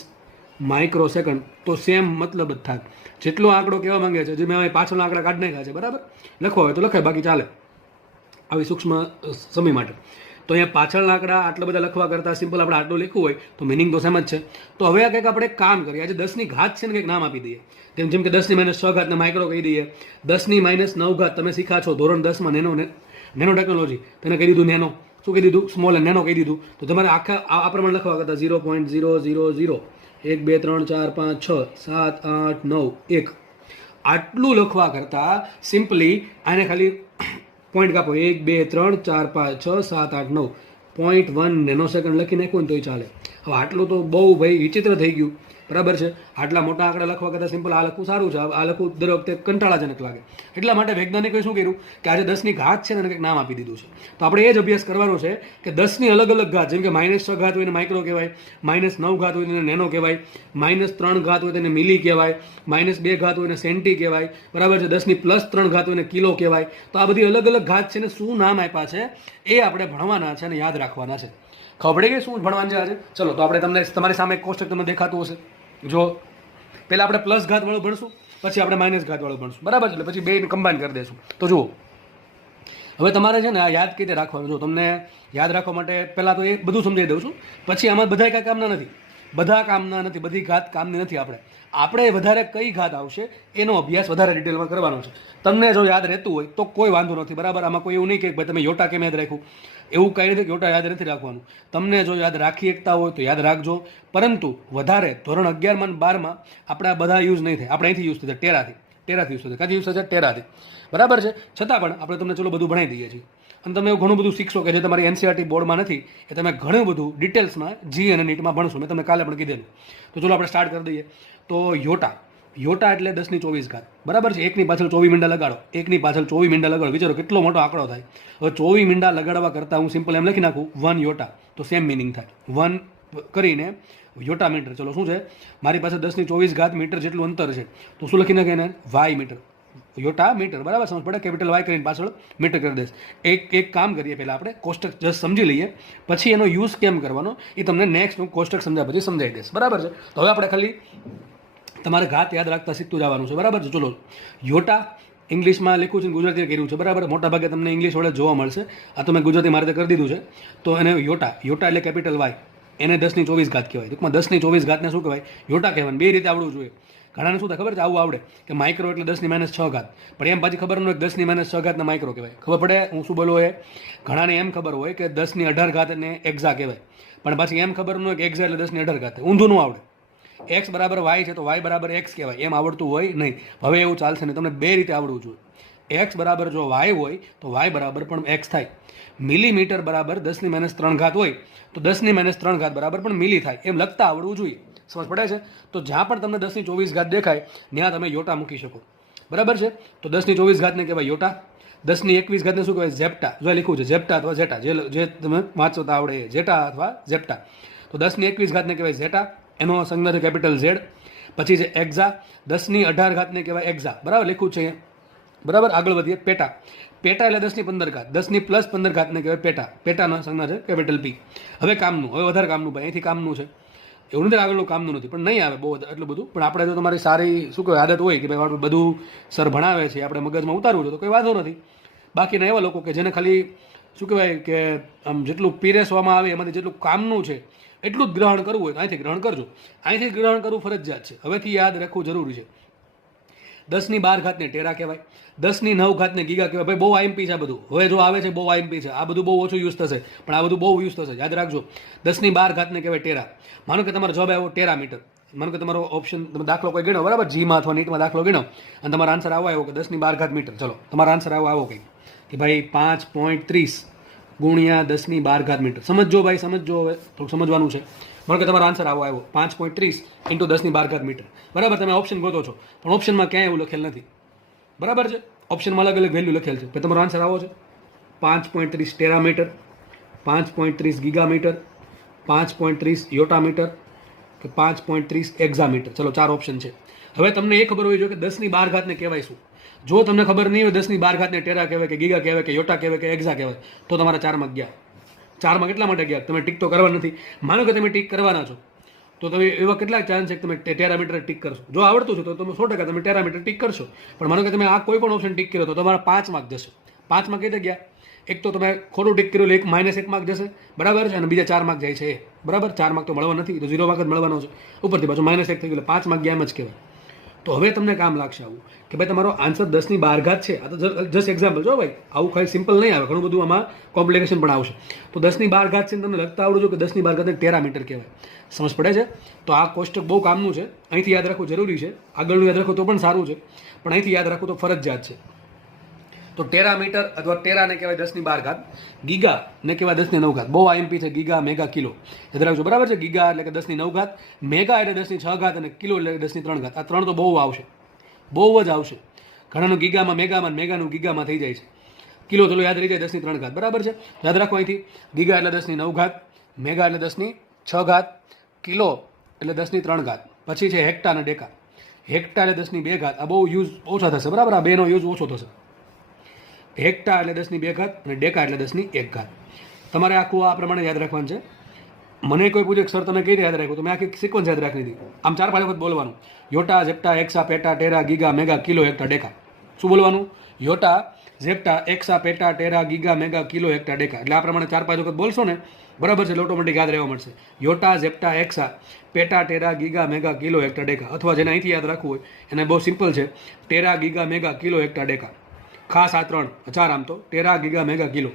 માઇક્રો સેકન્ડ, તો સેમ મતલબ જ થાય. જેટલો આંકડો કહેવા માંગે છે, જે મેં હવે પાછળના આંકડા કાઢી નાખ્યા છે, બરાબર. લખવા હોય તો લખાય, બાકી ચાલે આવી સૂક્ષ્મ સમય માટે. તો અહીંયા પાછળના આંકડા આટલા બધા લખવા કરતાં સિમ્પલ આપણે આટલું લખવું હોય તો મિનિંગ તો સેમ જ છે. તો હવે આ કંઈક આપણે કામ કરીએ, આજે 10⁻³ છે ને કંઈક નામ આપી દઈએ. જેમ કે 10⁻6 ને માઇક્રો કહી દઈએ, 10⁻9 તમે શીખા છો ધોરણ 10માં નેનો ટેકનોલોજી, તેને કહી દીધું નેનો. શું કહી દીધું? સ્મોલ એન્ડ નેનો કહી દીધું. તો તમારે આખા આ પ્રમાણે લખવા કરતાં 0.000 1 2 3 4 5 6 7 8 9 1 આટલું લખવા કરતાં સિમ્પલી આને ખાલી પોઈન્ટ કાપો 1 2 3 4 5 6 7 8 9 0.1 નેનો સેકન્ડ લખી નાખવું ને તોય ચાલે. હવે આટલું તો બહુ ભાઈ વિચિત્ર થઈ ગયું, બરાબર છે. આટલા મોટા આંકડા લખવા કરતાં સિમ્પલ આ લખવું સારું છે. આ લખવું દર વખતે કંટાળાજનક લાગે. એટલા માટે વૈજ્ઞાનિકોએ શું કર્યું કે આજે 10ની ઘાત છે ને કંઈક નામ આપી દીધું છે. તો આપણે એ જ અભ્યાસ કરવાનો છે કે 10ની અલગ અલગ ઘાત, જેમ કે -6 ઘાત હોય એને માઇક્રો કહેવાય, -9 ઘાત હોય તેને નેનો કહેવાય, -3 ઘાત હોય તેને મિલી કહેવાય, -2 ઘાત હોય એને સેન્ટી કહેવાય, બરાબર છે. 10ની +3 ઘાત હોય એને કિલો કહેવાય. તો આ બધી અલગ અલગ ઘાત છે ને શું નામ આપ્યા છે એ આપણે ભણવાના છે અને યાદ રાખવાના છે. ખબર પડી ગઈ શું ભણવાનું છે આજે? ચલો, તો આપણે તમને તમારી સામે એક કોષ્ટક તમને દેખાતું હશે. જો પહેલાં આપણે પ્લસ ઘાત વાળું ભણશું, પછી આપણે માઇનસ ઘાત વાળું ભણશું, બરાબર. એટલે પછી બે કમ્બાઈન કરી દઈશું. તો જુઓ, હવે તમારે છે ને આ યાદ કઈ રીતે રાખવાનું? જો તમને યાદ રાખવા માટે પહેલાં તો એ બધું સમજાવી દઉં છું, પછી આમાં બધા કાંઈ કામના નથી, બધા કામના નથી, બધી ઘાત કામની નથી. આપણે વધારે કઈ ઘાત આવશે એનો અભ્યાસ વધારે ડિટેલમાં કરવાનો છે. તમને જો યાદ રહેતું હોય તો કોઈ વાંધો નથી, બરાબર. આમાં કોઈ એવું નહીં કે ભાઈ તમે યોટા કેમ યાદ રાખ્યું, એવું કંઈ નથી કે યોટા યાદ નથી રાખવાનું. તમને જો યાદ રાખી શકતા હોય તો યાદ રાખજો, પરંતુ વધારે ધોરણ 11માં 12માં આપણે બધા યુઝ નહીં થાય. આપણે અહીંથી યુઝ થશે ટેરાથી યુઝ થશે. ક્યાંથી યુઝ થશે? ટેરાથી, બરાબર છે. છતાં પણ આપણે તમને ચલો બધું ભણાવી દઈએ છીએ અને તમે એવું ઘણું બધું શીખશો કે જે તમારી એનસીઆરટી બોર્ડમાં નથી, એ તમે ઘણું બધું ડિટેલ્સમાં જી અને નીટમાં ભણશો. મેં તમને કાલે પણ કીધેલું. તો ચલો આપણે સ્ટાર્ટ કરી દઈએ. તો યોટા એટલે 10⁻24, બરાબર છે. એકની પાછળ 24 મીંડા લગાડો, એકની પાછળ 24 મીંડા લગાડો. વિચારો કેટલો મોટો આંકડો થાય. હવે 24 મીંડા લગાડવા કરતાં હું સિમ્પલ એમ લખી નાખું 1 યોટા, તો સેમ મિનિંગ થાય. 1 કરીને યોટા મીટર. ચલો શું છે? મારી પાસે 10⁻24 મીટર જેટલું અંતર છે, તો શું લખી નાખે એને? Y metre. યોટા મીટર, બરાબર, સમજ પડે? કેપિટલ વાય કરીને પાછળ મીટર કરી દઈશ. એક કામ કરીએ, પહેલાં આપણે કોષ્ટક જસ્ટ સમજી લઈએ, પછી એનો યુઝ કેમ કરવાનો એ તમને નેક્સ્ટ હું કોષ્ટક સમજાવ્યા પછી સમજાવી દઈશ, બરાબર છે? તો હવે આપણે ખાલી તમારે ઘાત યાદ રાખતા શીખતું જવાનું છે, બરાબર છે? ચલો, યોટા ઇંગ્લિશમાં લખ્યું છે, ગુજરાતી કર્યું છે, બરાબર? મોટાભાગે તમને ઇંગ્લિશ વડે જોવા મળશે. આ તો મેં ગુજરાતી મારે કરી દીધું છે. તો એને યોટા એટલે કેપિટલ વાય, એને 1024 ઘાત કહેવાય. ટૂંકમાં 1024 ઘાતને શું કહેવાય? યોટા કહેવાય. બે રીતે આવડવું જોઈએ. ઘણાને શું થાય ખબર છે? આવું આવડે કે માઇક્રો એટલે 10⁻6 ઘાત, પણ એમ પાછી ખબર ન હોય કે 10⁻6 ઘાતને માઇક્રો કહેવાય. ખબર પડે હું શું બોલું? એ ઘણાને એમ ખબર હોય કે 1018 ઘાતને એક્ઝા કહેવાય, પણ પાછી એમ ખબર ન હોય કે એક્ઝા એટલે 1018 ઘાત. ઊંધું ન આવડે. એક્સ બરાબર વાય છે તો વાય બરાબર એક્સ કહેવાય, એમ આવડતું હોય નહીં. હવે એવું ચાલશે નહીં, તમને બે રીતે આવડવું જોઈએ. એક્સ બરાબર જો વાય હોય તો વાય બરાબર પણ એક્સ થાય. મિલીમીટર બરાબર 10⁻3 ઘાત હોય તો 10⁻3 ઘાત બરાબર પણ મિલી થાય, એમ લખતા આવડવું જોઈએ. સમજ પડે છે? તો જ્યાં પણ તમને 1024 ઘાત દેખાય ત્યાં તમે યોટા મૂકી શકો, બરાબર છે? તો 1024 ઘાતને કહેવાય યોટા. 1021 ઘાતને શું કહેવાય? ઝેપ્ટા. જો લખ્યું છે ઝેપ્ટા અથવા ઝેટા, જે તમે વાંચતા આવડે ઝેટા અથવા ઝેપ્ટા. તો 1021 ઘાતને કહેવાય ઝેટા, એનો સંજ્ઞા છે કેપિટલ ઝેડ. પછી છે એક્ઝા, 1018 ઘાતને કહેવાય એક્ઝા, બરાબર? લખ્યું છે બરાબર. આગળ વધીએ. પેટા એટલે 10⁻15 ઘાત, 10+15 ઘાતને કહેવાય પેટા. પેટાનો સંજ્ઞા છે કેપિટલ પી. હવે કામનું, હવે વધારે કામનું, ભાઈ અહીંથી કામનું છે, એવું નથી આગળનું કામનું નથી, પણ નહીં આવે બહુ એટલું બધું. પણ આપણે જો તમારી સારી શું કહેવાય આદત હોય કે ભાઈ આપણે બધું સર ભણાવે છે, આપણે મગજમાં ઉતારવું છે, તો કોઈ વાંધો નથી. બાકીના એવા લોકો કે જેને ખાલી શું કહેવાય કે આમ જેટલું પીરેસવામાં આવે એમાંથી જેટલું કામનું છે એટલું જ ગ્રહણ કરવું હોય તો અહીંથી ગ્રહણ કરજો. અહીંથી ગ્રહણ કરવું ફરજિયાત છે, હવેથી યાદ રાખવું જરૂરી છે. 10⁻12 ઘાતને ટેરા કહેવાય, 10⁹ ઘાતને ગીગા કહેવાય. ભાઈ બહુ આઈએમપી છે આ બધું, હવે જો આવે છે બહુ આઈએમપી છે, આ બધું બહુ ઓછું યુઝ થશે, પણ આ બધું બહુ યુઝ થશે, યાદ રાખજો. 10⁻12 ઘાતને કહેવાય ટેરા. માનો કે તમારો જવાબ આવ્યો ટેરા મીટર, માનો કે તમારો ઓપ્શન તમે દાખલો કોઈ ગણો, બરાબર? જીમાં અથવા નીટમાં દાખલો ગણો અને તમારો આન્સર આવ્યો કે 10⁻12 ઘાત મીટર. ચલો, તમારો આન્સર આવ્યો કંઈક કે ભાઈ 5.30 ગુણ્યા 10⁻12 ઘાત મીટર. સમજો ભાઈ, સમજો. હવે થોડુંક સમજવાનું છે. માનો કે તમારો આન્સર આવ્યો 5.30 × 10⁻12 ઘાત મીટર, બરાબર? તમે ઓપ્શન ગોતો છો પણ ઓપ્શનમાં ક્યાંય એવું લખેલ નથી, બરાબર છે? ઓપ્શનમાં અલગ અલગ વેલ્યુ લખેલ છે. પછી તમારો આન્સર આવો છે 5.30 ટેરામીટર, 5.30 ગીગામીટર, 5.30 યોટામીટર કે 5.30 એક્ઝામીટર. ચલો, 4 ઓપ્શન છે. હવે તમને એ ખબર હોવી જોઈએ કે 10⁻12 ઘાતને કહેવાય શું. જો તમને ખબર નહીં હોય 10⁻12 ઘાતને ટેરા કહેવાય કે ગીગા કહેવાય કે યોટા કહેવાય કે એક્ઝા કહેવાય, તો તમારા 4 ગયા. 4 કેટલા માટે ગયા? તમે ટીક તો કરવા નથી. માનો કે તમે ટીક કરવાના છો તો તમે એવા કેટલા ચાન્સ છે કે તમે ટેરામીટર ટીક કરશો? જો આવડતું છે તો તમે 100% તમે ટેરામીટર ટીક કરશો. પણ માનો કે તમે આ કોઈ પણ ઓપ્શન ટીક કર્યો તો તમારા 5 માર્ક જશે. 5 માર્ક કઈ ગયા? એક તો તમે ખોટું ટીક કર્યું એટલે -1 માર્ક જશે, બરાબર છે? અને બીજા 4 માર્ક જાય છે, બરાબર? 4 માર્ક તો મળવા નથી, તો 0 માર્ક જ મળવાનો છે. ઉપરથી પાછું -1 થઈ ગયું એટલે 5 માર્ક ગયા એમ જ કહેવાય. તો હવે તમને કામ લાગશે આવું કે ભાઈ તમારો આન્સર 10⁻12 ઘાત છે. આ તો જસ્ટ એક્ઝામ્પલ જો ભાઈ, આવું ખાલી સિમ્પલ નહીં આવે, ઘણું બધું આમાં કોમ્પ્લિકેશન પણ આવશે. તો 10⁻12 ઘાત છે તમને લખતા આવડું જો કે 10⁻12 ઘાતને ટેરામીટર કહેવાય. સમજ પડે છે? તો આ કોષ્ટક બહુ કામનું છે, અહીંથી યાદ રાખવું જરૂરી છે. આગળનું યાદ રાખવું તો પણ સારું છે, પણ અહીંથી યાદ રાખવું તો ફરજિયાત છે. તો ટેરામીટર અથવા ટેરાને કહેવાય 10⁻12 ઘાત, ગીગાને કહેવાય 10⁹ ઘાત. બહુ આઈએમપી છે ગીગા, મેગા, કિલો. યાદ રાખજો, બરાબર છે? ગીગા એટલે કે 10⁹ ઘાત, મેગા એટલે 10⁶ ઘાત અને કિલો એટલે 10⁻³ ઘાત. આ 3 તો બહુ આવશે, બહુ જ આવશે. ઘણાનું ગીગામાં મેગામાં, મેગાનું ગીગામાં થઈ જાય છે. કિલો ચલો યાદ રહી જાય 10⁻³ ઘાત, બરાબર છે? યાદ રાખો અહીંથી ગીગા એટલે 10⁹ ઘાત, મેગા એટલે 10⁶ ઘાત, કિલો એટલે 10⁻³ ઘાત. પછી છે હેક્ટા અને ડેકા. હેક્ટા એટલે 10⁻² ઘાત. આ બહુ યુઝ ઓછા થશે, બરાબર? આ બેનો યુઝ ઓછો થશે. હેક્ટા એટલે 10⁻² ઘાત અને ડેકા એટલે 10⁻1 ઘાત. તમારે આખું આ પ્રમાણે યાદ રાખવાનું છે. મને કોઈ પૂછે સર તમે કઈ રીતે યાદ રાખ્યું, તો મેં આખી સિક્વન્સ યાદ રાખી દીધી. આમ 4-5 વખત બોલવાનું: યોટા, ઝેપ્ટા, એક્સા, પેટા, Terra, giga, mega, kilo, હેક્ટા, deca. શું બોલવાનું? યોટા, ઝેપ્ટા, એક્સા, પેટા, Terra, giga, mega, kilo, હેક્ટા, deca. એટલે આ પ્રમાણે 4-5 વખત બોલશો ને, બરાબર છે? ઓટોમેટિક યાદ રહેવા મળશે. યોટા, ઝેપ્ટા, એક્સા, પેટા, Terra, giga, mega, kilo, હેક્ટા, deca. અથવા જેને અહીંથી યાદ રાખવું હોય એને બહુ સિમ્પલ છે: Terra, giga, mega, kilo, હેક્ટા, deca. ખાસ આ 4 આમ તો ટેરા, ગીગા, મેગા, કિલો.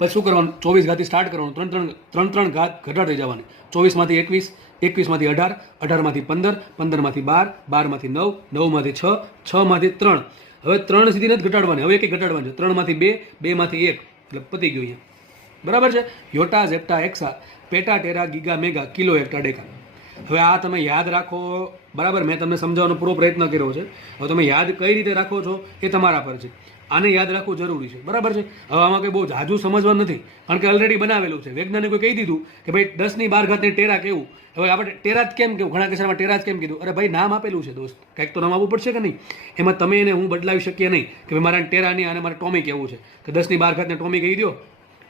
પછી શું કરવાનું? 24 ઘાતથી સ્ટાર્ટ કરવાનું, 3 ઘાત ઘટાડતી જવાની. 24માંથી 21, 21માંથી 18, 18માંથી 15, 15માંથી 12, 12માંથી 9, 9માંથી 6, 6માંથી 3. હવે 3 સુધી નથી ઘટાડવાની, હવે એક ઘટાડવાની છે. 3માંથી 2, 2માંથી 1, એટલે પતી ગયું અહીંયા, બરાબર છે? યોટા, ઝેપ્ટા, એક્સા, પેટા, Terra, giga, mega, kilo, હેક્ટા, deca. હવે આ તમે યાદ રાખો, બરાબર? મેં તમને સમજાવવાનો પૂરો પ્રયત્ન કર્યો છે. હવે તમે યાદ કઈ રીતે રાખો છો એ તમારા પર છે. આને યાદ રાખવું જરૂરી છે, બરાબર છે. હવે આમાં કંઈ બહુ જાજુ સમજવાનું નથી, કારણ કે ઓલરેડી બનાવેલું છે. વૈજ્ઞાનિકોએ કહી દીધું કે ભાઈ 10⁻ ટેરા કેવું. હવે આપણે ટેરા જ કેમ કેવું, ઘણા કિસ્સામાં ટેરા જ કેમ કીધું? અરે ભાઈ નામ આપેલું છે દોસ્ત, કંઈક તો નામ આપવું પડશે કે નહીં? એમાં તમે એને હું બદલાવી શકીએ નહીં કે ભાઈ મારા ટેરા નહીં અને મારે ટોમી કહેવું છે કે 10⁻ને ટોમી કહી દો.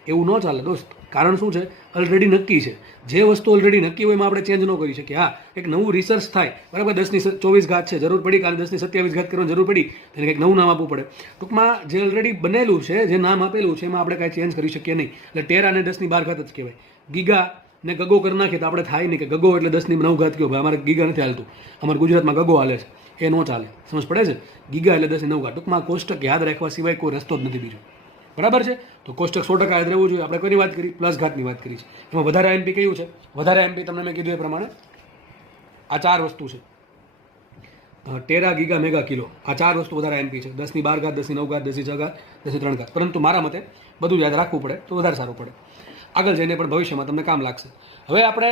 એવું ન ચાલે દોસ્ત. કારણ શું છે? ઓલરેડી નક્કી છે. જે વસ્તુ ઓલરેડી નક્કી હોય એમાં આપણે ચેન્જ ન કરી શકીએ. હા, એક નવું રિસર્ચ થાય, બરાબર, 10⁻24 છે, જરૂર પડી, કારણ 10⁻27 કરવાની જરૂર પડી, તેને કંઈક નવું નામ આપવું પડે. ટૂંકમાં જે ઓલરેડી બનેલું છે, જે નામ આપેલું છે, એમાં આપણે કાંઈ ચેન્જ કરી શકીએ નહીં. એટલે ટેરાને 10⁻ જ કહેવાય. ગીગા ને ગગો કરી નાખીએ તો આપણે થાય નહીં કે ગગો એટલે 10⁻9 કહો. ભાઈ અમારે ગીગા નથી હાલતું, અમારે ગુજરાતમાં ગગો હાલે છે, એ ન ચાલે. સમજ પડે છે? ગીગા એટલે 10⁻9. ટૂંકમાં કોષ્ટક યાદ રાખવા સિવાય કોઈ રસ્તો જ નથી બીજો, બરાબર છે. તો કોષ્ટક 100% યાદ રહેવું જોઈએ. આપણે કોઈની વાત કરી? પ્લસ ઘાતની વાત કરી છે. એમાં વધારે એમપી કયું છે? વધારે એમપી તમને મેં કીધું એ પ્રમાણે આ 4 વસ્તુ છે: ટેરા, ગીગા, મેગા, કિલો. આ 4 વસ્તુ વધારે એમપી છે. 10⁻, 10⁻9, 10⁻6, 10⁻3. પરંતુ મારા મતે બધું યાદ રાખવું પડે તો વધારે સારું પડે. આગળ જઈને પણ ભવિષ્યમાં તમને કામ લાગશે. હવે આપણે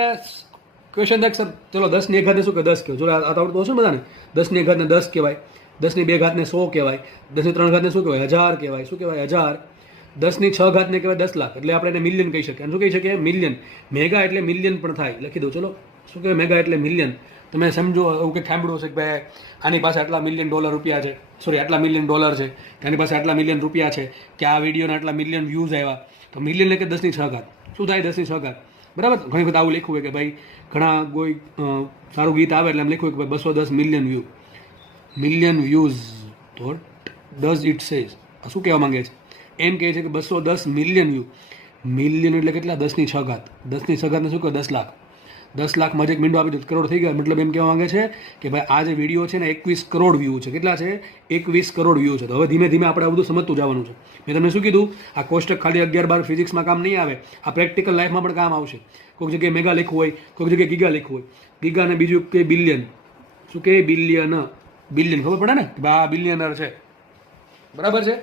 ક્વેશ્ચન દેખ સર, ચલો 10⁻1 શું કે 10 કહો. જો આ આવડતું હશે ને બધાને? 10⁻1 10 કહેવાય, 10⁻2 100 કહેવાય, 10⁻3 શું કહેવાય? 1000 કહેવાય. શું કહેવાય? 1000. 10�6 કહેવાય 10 લાખ. એટલે આપણે એને મિલિયન કહી શકીએ. અને શું કહી શકીએ? મિલિયન. મેગા એટલે મિલિયન પણ થાય. લખી દઉં ચલો. શું કહેવાય? મેગા એટલે મિલિયન. તમે સમજો એવું કંઈક સાંભળ્યું હશે કે ભાઈ આની પાસે આટલા મિલિયન ડોલર રૂપિયા છે, સોરી આટલા મિલિયન ડોલર છે, કે આની પાસે આટલા મિલિયન રૂપિયા છે, કે આ વિડીયોના આટલા મિલિયન વ્યૂઝ આવ્યા. તો મિલિયન એટલે 10�6. શું થાય? 10�6, બરાબર. ઘણી વખત આવું લખ્યું હોય કે ભાઈ ઘણા કોઈ સારું ગીત આવે એટલે એમ લખ્યું કે ભાઈ 210 મિલિયન વ્યૂ, મિલિયન વ્યૂઝ. તો ડઝ ઇટ સેઝ શું કહેવા માંગે છે? એમ કહે છે કે 210 મિલિયન વ્યૂ. મિલિયન એટલે કેટલા? 10�6. 10�6 ને શું કહે? 10 લાખ. 10 લાખમાં જ એક મીંડો આપી દો, કરોડ થઈ ગયા. મતલબ એમ કહેવા માંગે છે કે ભાઈ આ જે વિડીયો છે ને 21 કરોડ વ્યૂ છે. કેટલા છે? 21 કરોડ વ્યૂ છે. તો હવે ધીમે ધીમે આપણે આ બધું સમજતું જવાનું છે. મેં તમને શું કીધું? આ કોષ્ટક ખાલી 11-12 ફિઝિક્સમાં કામ નહીં આવે, આ પ્રેક્ટિકલ લાઈફમાં પણ કામ આવશે. કોઈક જગ્યાએ મેગા લખવું હોય, કોઈક જગ્યાએ ગીગા લખવું હોય. ગીગા ને બીજું કે બિલિયન. શું કે? બિલિયન. બિલિયન ખબર પડે ને કે ભાઈ આ બિલિયનર છે, બરાબર છે.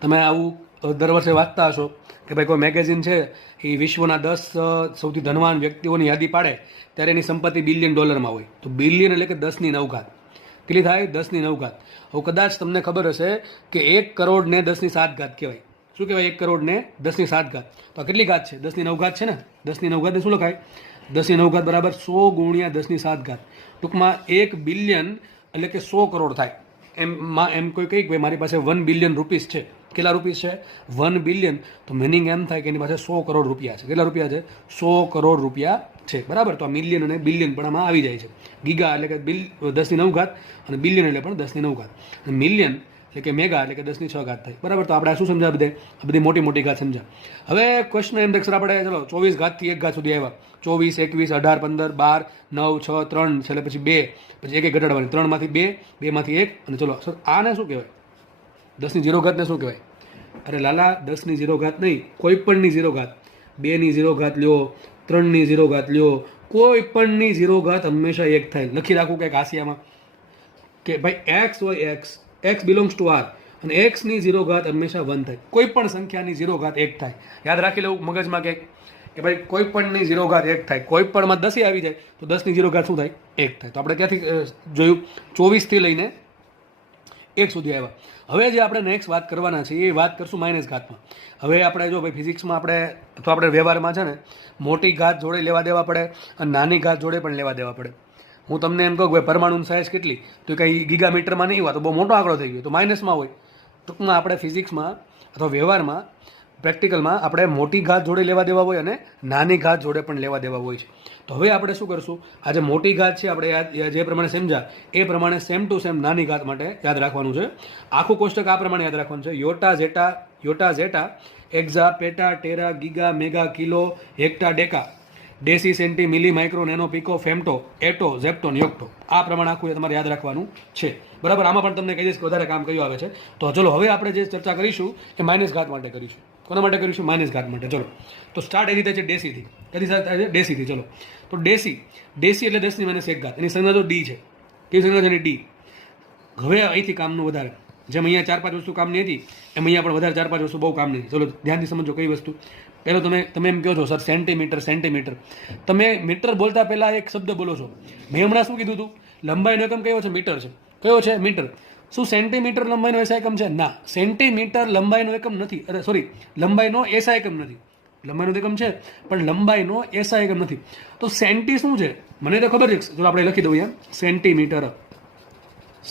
તમે આવું દર વર્ષે વાંચતા હશો કે ભાઈ કોઈ મેગેઝિન છે એ વિશ્વના 10 સૌથી ધનવાન વ્યક્તિઓની યાદી પાડે ત્યારે એની સંપત્તિ બિલિયન ડોલરમાં હોય. તો બિલિયન એટલે કે 10⁹. કેટલી થાય? 10⁹. હવે કદાચ તમને ખબર હશે કે 1 કરોડને 10⁷ કહેવાય. શું કહેવાય? 1 કરોડને 10⁷. તો આ કેટલી ઘાત છે? 10⁹ છે ને. 10⁹ શું લખાય? 10⁹ બરાબર 100 × 10⁷. ટૂંકમાં 1 બિલિયન એટલે કે 100 કરોડ થાય. એમ કોઈ કહે કે ભાઈ મારી પાસે 1 બિલિયન રૂપીસ છે. કેટલા રૂપીસ છે? 1 બિલિયન. તો મિનિંગ એમ થાય કે એની પાસે 100 કરોડ રૂપિયા છે. કેટલા રૂપિયા છે? 100 કરોડ રૂપિયા છે, બરાબર. તો આ મિલિયન અને બિલિયન પણ આમાં આવી જાય છે. ગીગા એટલે કે 10⁹ અને બિલિયન એટલે પણ 10⁹. અને મિલિયન એટલે કે મેગા એટલે કે 10⁶ થાય, બરાબર. તો આપણે શું સમજ્યા બધે? આ બધી મોટી મોટી ઘાત સમજ્યા. હવે ક્વેશ્ચન એમ દેખ સર આપણે ચલો 24 ઘાતથી 1 ઘાત સુધી આવ્યા. 24, 21, 18, 15, 12, 9, 6, 3, છેલ્લે પછી 2, પછી 1 ઘટાડવાની. 3માંથી 2, 2માંથી 1. અને ચલો સર આને શું કહેવાય? 10⁻0 ને શું કહેવાય? અરે લાલા, 10⁻0 નહીં, કોઈ પણની 0 ઘાત. 2ની 0 ઘાત લ્યો, 3ની 0 ઘાત લ્યો, કોઈ પણની 0 ઘાત હંમેશા 1 થાય. લખી રાખવું કંઈક હાસિયામાં કે ભાઈ એક્સ હોય X, X belongs to R, અને એક્સની 0 ઘાત હંમેશા 1 થાય. કોઈ પણ સંખ્યાની 0 ઘાત 1 થાય. યાદ રાખી લેવું મગજમાં કે ભાઈ કોઈ પણની 0 ઘાત 1 થાય. કોઈ પણમાં 10 આવી જાય તો 10ની 0 ઘાત શું થાય? 1 થાય. તો આપણે ક્યાંથી જોયું? 24થી લઈને 1 સુધી આવ્યા. હવે જે આપણે નેક્સ્ટ વાત કરવાના છે એ વાત કરશું માઇનસ ઘાતમાં. હવે આપણે જો ભાઈ ફિઝિક્સમાં આપણે અથવા આપણે વ્યવહારમાં છે ને મોટી ઘાત જોડે લેવા દેવા પડે અને નાની ઘાત જોડે પણ લેવા દેવા પડે. હું તમને એમ કહું કે ભાઈ પરમાણુની સાઇઝ કેટલી? તો કંઈ ગીગામીટરમાં નહીં હોય, તો બહુ મોટો આંકડો થઈ ગયો, તો માઇનસમાં હોય. ટૂંકમાં આપણે ફિઝિક્સમાં અથવા વ્યવહારમાં પ્રેક્ટિકલમાં આપણે મોટી ઘાત જોડે લેવા દેવા હોય અને નાની ઘાત જોડે પણ લેવા દેવા હોય છે. તો હવે આપણે શું કરશું? આ જે મોટી ઘાત છે આપણે જે પ્રમાણે સમજ્યા એ પ્રમાણે સેમ ટુ સેમ નાની ઘાત માટે યાદ રાખવાનું છે. આખું કોષ્ટક આ પ્રમાણે યાદ રાખવાનું છે: યોટા ઝેટા એક્ઝા પેટા Terra giga mega kilo હેક્ટા deca ડેસી સેન્ટી મિલી માઇક્રો નેનો પિકો ફેમટો એટો ઝેપ્ટોન યોક્ટો. આ પ્રમાણે આખું તમારે યાદ રાખવાનું છે, બરાબર. આમાં પણ તમને કહી દઈશ કે વધારે કામ કયું આવે છે. તો ચલો હવે આપણે જે ચર્ચા કરીશું એ માઇનસ ઘાત માટે કરીશું. કોના માટે કરીશું? માઇનસ ઘાત માટે. ચલો તો સ્ટાર્ટ એ રીતે છે ડેસીથી. કદી સાથે થાય છે? ડેસીથી. ચલો તો ડેસી એટલે 10⁻1 એની સંજ્ઞા તો ડી છે. કઈ સંજ્ઞા છે? ડી. હવે અહીંથી કામનું વધારે. જેમ અહીંયા 4-5 વસ્તુ કામની હતી એમ અહીંયા પણ વધારે 4-5 વસ્તુ બહુ કામની હતી. ચલો ધ્યાનથી સમજો કઈ વસ્તુ. પહેલો તમે એમ કહો છો સર સેન્ટીમીટર. તમે મીટર બોલતા પહેલાં એક શબ્દ બોલો છો. મેં હમણાં શું કીધું હતું? લંબાઈનો એકમ કયો છે? મીટર છે. કયો છે? મીટર. શું સેન્ટીમીટર લંબાઈનો એસઆઈ એકમ છે? ના, સેન્ટીમીટર લંબાઈનો એકમ નથી. અરે સોરી, લંબાઈનો એસઆઈ એકમ નથી. લંબાઈનો એકમ છે પણ લંબાઈનો એસઆઈ એકમ નથી. તો સેન્ટી શું છે મને તો ખબર છે, જો આપણે લખી દઉં એમ સેન્ટીમીટર.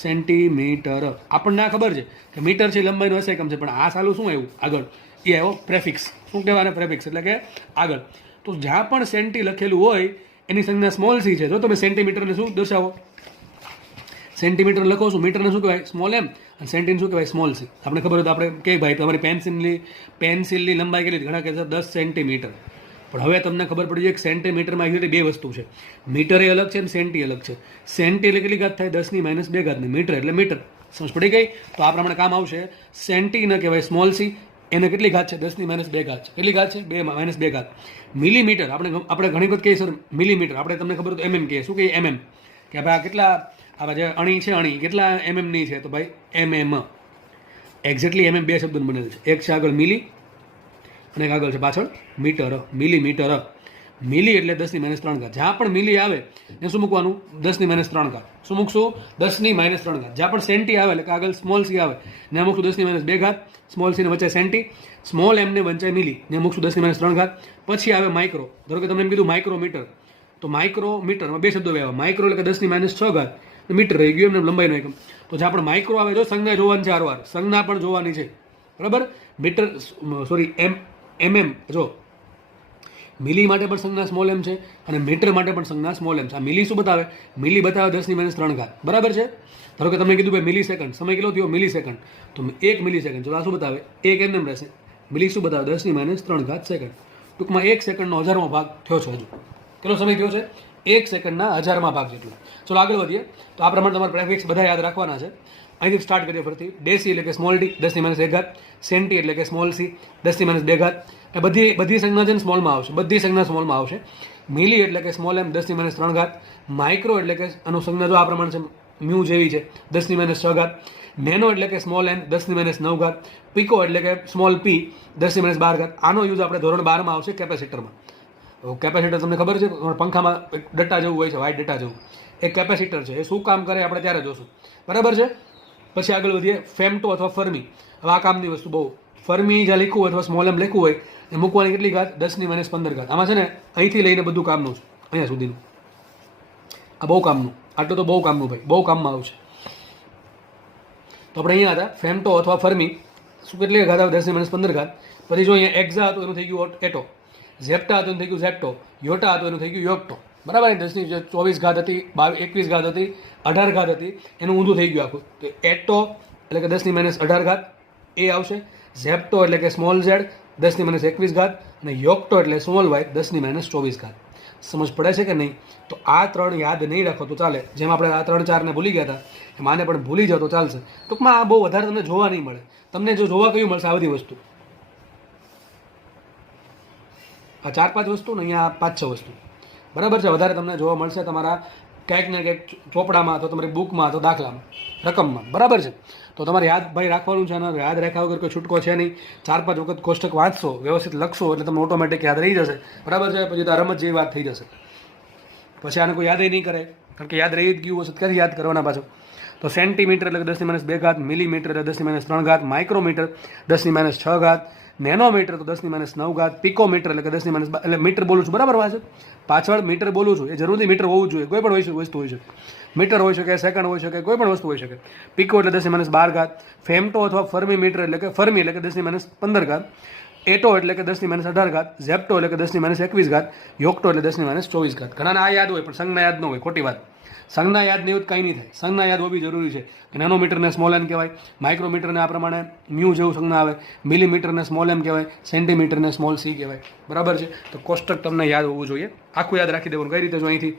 સેન્ટીમીટર આપણને આ ખબર છે કે મીટર છે લંબાઈનો એસઆઈ એકમ છે, પણ આ સાલું શું આવ્યું આગળ? એ આવ્યો પ્રેફિક્સ. શું કહેવાય? પ્રેફિક્સ એટલે કે આગળ. તો જ્યાં પણ સેન્ટી લખેલું હોય એની સંજ્ઞા સ્મોલ સી છે. જો તમે સેન્ટીમીટરને શું દર્શાવો? સેન્ટીમીટર લખો છો, મીટરને શું કહેવાય? સ્મોલ એમ, અને સેન્ટીને શું કહેવાય? Small C. આપણે ખબર હોય તો આપણે કે ભાઈ તમારી પેન્સિલની લંબાઈ કેટલી? ઘણા કહે છે 10 સેન્ટીમીટર. પણ હવે તમને ખબર પડી જાય કે સેન્ટીમીટરમાં એક્ઝેક્ટલી બે વસ્તુ છે. મીટર એ અલગ છે અને સેન્ટી અલગ છે. સેન્ટી એટલે કેટલી ઘાત થાય? 10 - 2 ઘાતની. મીટર એટલે મીટર. સમજ પડી ગઈ? તો આ પ્રમાણે કામ આવશે. સેન્ટી ન કહેવાય સ્મોલ સી. એને કેટલી ઘાત છે? 10 - 2 ઘાત છે. કેટલી ઘાત છે? 2 - 2 ઘાત. મિલીમીટર આપણે ઘણી વખત કહીએ સર મિલીમીટર. આપણે તમને ખબર હોય તો એમએમ કહીએ. શું કહીએ? એમએમ. કે ભાઈ આ કેટલા, આ જે અણી છે અણી કેટલા એમએમની છે? તો ભાઈ એમએમ. એક્ઝેક્ટલી એમએમ બે શબ્દોનું બનેલું છે. એક છે આગળ મિલી અને એક આગળ છે પાછળ મીટર. મિલીમીટર. મિલી એટલે 10 - 3 ઘાત. જ્યાં પણ મિલી આવે ને શું મૂકવાનું? 10 - 3 ઘાત. શું મૂકશું? 10 - 3 ઘાત. જ્યાં પણ સેન્ટી આવે એટલે કે આગળ સ્મોલ સી આવે ને મૂકશું 10 - 2 ઘાત. સ્મોલ સી ને વચ્ચે સેન્ટી, સ્મોલ એમ ને વંચાય મિલી ને મૂકશું 10 - 3 ઘાત. પછી આવે માઇક્રો. ધારો કે તમને એમ કીધું માઇક્રોમીટર, તો માઇક્રોમીટરમાં બે શબ્દો આવ્યા. માઇક્રો એટલે કે 10 - 6 ઘાત. મીટર રહી ગયું એમને લંબાઈનો એકમ. તો જ્યાં પણ માઇક્રો આવે જો સંજ્ઞા જોવાની છે, હારવાર સંજ્ઞા પણ જોવાની છે. બરાબર? મીટર સોરી એમએમ જો મિલી માટે પણ સંજ્ઞા સ્મોલ એમ છે અને મીટર માટે પણ સંજ્ઞા સ્મોલ એમ છે. આ મિલી શું બતાવે? મિલી બતાવે 10 - 3 ઘાત. બરાબર છે? ધારો કે તમને કીધું ભાઈ મિલી સેકન્ડ, સમય કેટલો થયો? મિલી સેકન્ડ. તો 1 મિલી સેકન્ડ. જો આ શું બતાવે? 1 એમ રહેશે. મિલી શું બતાવે? 10 - 3 ઘાત સેકન્ડ. ટૂંકમાં 1 સેકન્ડનો 1000મો ભાગ થયો છે. હજુ કેટલો સમય થયો છે? 1 સેકન્ડના 1000મા ભાગ જેટલો. ચલો આગળ વધીએ. તો આ પ્રમાણે તમારે પ્રેફિક્સ બધા યાદ રાખવાના છે. અહીંથી સ્ટાર્ટ કરીએ ફરીથી. ડેસી એટલે કે સ્મોલ ડી 10 - 1 ઘાત. સેન્ટી એટલે કે સ્મોલ સી 10 - 2 ઘાત. એ બધી સંજ્ઞા છે ને સ્મોલમાં આવશે. બધી સંજ્ઞા સ્મોલમાં આવશે. મિલી એટલે કે સ્મોલ એમ 10 - 3 ઘાત. માઇક્રો એટલે કે આનું સંજ્ઞા જો આ પ્રમાણે છે મ્યુ જેવી છે 10 - 6 ઘાત. નેનો એટલે કે સ્મોલ એન 10 - 9 ઘાત. પિકો એટલે કે સ્મોલ પી 10 - 12 ઘાત. આનો યુઝ આપણે ધોરણ 12માં આવશે કેપેસિટરમાં. કેપેસિટર તમને ખબર છે? પંખામાં ડટ્ટા જેવું હોય છે, વ્હાઇટ ડટ્ટા જેવું. એ કેપેસિટર છે. એ શું કામ કરે આપણે ત્યારે જોશું. બરાબર છે? પછી આગળ વધીએ. ફેમટો અથવા ફર્મી. હવે આ કામની વસ્તુ બહુ. ફર્મી જ્યાં લખવું હોય અથવા સ્મોલ એમ લખવું હોય એ મૂકવાની કેટલી ઘાત? 10 - 15 ઘાત. આમાં છે ને અહીંથી લઈને બધું કામનું છે, અહીંયા સુધીનું. આ બહુ કામનું. આટલું તો બહુ કામનું ભાઈ, બહુ કામમાં આવશે. તો આપણે અહીંયા હતા ફેમટો અથવા ફર્મી. શું કેટલી ઘાત આવે? 10 - 15 ઘાત. પછી જો અહીંયા એક્ઝા હતું એનું થઈ ગયું એટો. ઝેપ્ટા હતું એનું થઈ ગયું ઝેપ્ટો. યોટા હતું એનું થઈ ગયું યોક્ટો. બરાબર? 10 - 24 ઘાત હતી, 21 ઘાત હતી, 18 ઘાત હતી. એનું ઊંધું થઈ ગયું આખું. તો એટો એટલે કે 10 - 18 ઘાત એ આવશે. ઝેપ્ટો એટલે કે સ્મોલ ઝેડ 10 - 21 ઘાત. અને યોક્ટો એટલે સ્મોલ વાય 10 - 24 ઘાત. સમજ પડે છે કે નહીં? તો આ ત્રણ યાદ નહીં રાખો તો ચાલે. જેમ આપણે આ 3-4ને ભૂલી ગયા હતા એમ આને પણ ભૂલી જાઓ તો ચાલશે. ટૂંકમાં આ બહુ વધારે તમને જોવા નહીં મળે. તમને જો જોવા કયું મળશે? આ બધી વસ્તુ, આ 4-5 વસ્તુ ને અહીંયા 5-6 વસ્તુ. બરાબર છે? વધારે તમને જોવા મળશે તમારા ક્યાંક ને ક્યાંક ચોપડામાં, તો તમારી બુકમાં, તો દાખલામાં, રકમમાં. બરાબર છે? તો તમારે યાદ ભાઈ રાખવાનું છે. અને યાદ રાખ્યા વગર કોઈ છૂટકો છે નહીં. 4-5 વખત કોષ્ટક વાંચશો, વ્યવસ્થિત લખશો એટલે તમને ઓટોમેટિક યાદ રહી જશે. બરાબર છે? પછી તો રમત જેવી વાત થઈ જશે. પછી આને કોઈ યાદ નહીં કરે, કારણ કે યાદ રહી જ ગયું હશે. ક્યાંથી યાદ કરવાના પાછો? તો સેન્ટીમીટર એટલે કે 10 - 2 ઘાત. મિલીમીટર એટલે 10 - 3 ઘાત. માઇક્રોમીટર 10 - 6 ઘાત. નેનોમીટર તો 10 - 9 ઘાત. પિકોમીટર એટલે કે 10 - એટલે મીટર બોલું છું. બરાબર વાંચો? પાછળ મીટર બોલું છું. એ જરૂરથી મીટર હોવું જોઈએ. કોઈ પણ વસ્તુ હોઈ શકે. મીટર હોઈ શકે, સેકન્ડ હોઈ શકે, કોઈ પણ વસ્તુ હોઈ શકે. પિકો એટલે 10 - 12 ઘાત. ફેમટો અથવા ફર્મી મીટર એટલે કે ફર્મી એટલે કે 10 - 15 ઘાત. એટો એટલે કે 10 - 18 ઘાત. ઝેપ્ટો એટલે કે 10 - 21 ઘાત. યોક્ટો એટલે 10 - 24 ઘાત. ઘણાને આ યાદ હોય પણ સંજ્ઞા યાદ ન હોય. ખોટી વાત. સંજ્ઞા યાદ નહીં હોય તો કંઈ નહીં થાય. સંજ્ઞા યાદ હોવી જરૂરી છે. નેનોમીટરને સ્મોલ એમ કહેવાય. માઇક્રોમીટરને આ પ્રમાણે મ્યુ જેવું સંજ્ઞા આવે. મિલીમીટરને સ્મોલ એમ કહેવાય. સેન્ટીમીટરને સ્મોલ સી કહેવાય. બરાબર છે? તો કોષ્ટક તમને યાદ હોવું જોઈએ. આખું યાદ રાખી દેવાનું. કઈ રીતે? જો અહીંથી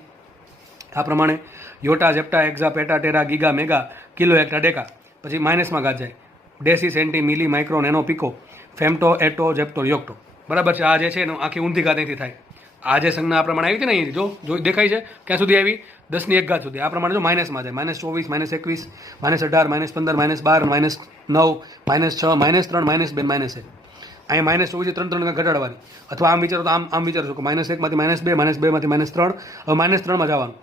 આ પ્રમાણે યોટા, ઝેપ્ટા, એક્ઝા, પેટા, Terra, giga, mega, kilo, હેક્ટા, deca. પછી માઇનસમાં ઘાત જાય. ડેસી, સેન્ટી, મિલી, માઇક્રો, નેનો, પિકો, ફેમટો, એટો, ઝેપ્ટો, યોક્ટો. બરાબર છે? આ જે છે એનું આખી ઊંધી ઘાત અહીંથી થાય. આ જે સંજ્ઞા આ પ્રમાણે આવી છે ને અહીંથી જો દેખાય છે ક્યાં સુધી આવી? 10 - 1 ઘાત સુધી. આ પ્રમાણે જો માઇનસમાં જાય. -24, -21, -18, -15, -12, -9, -6, -3, -2, -1. અહીંયા -24 3 ઘટાડવાની. અથવા આમ વિચારો તો આમ વિચારો છો કે -1 માંથી -2, -2 માંથી -3, હવે -3માં જવાનું.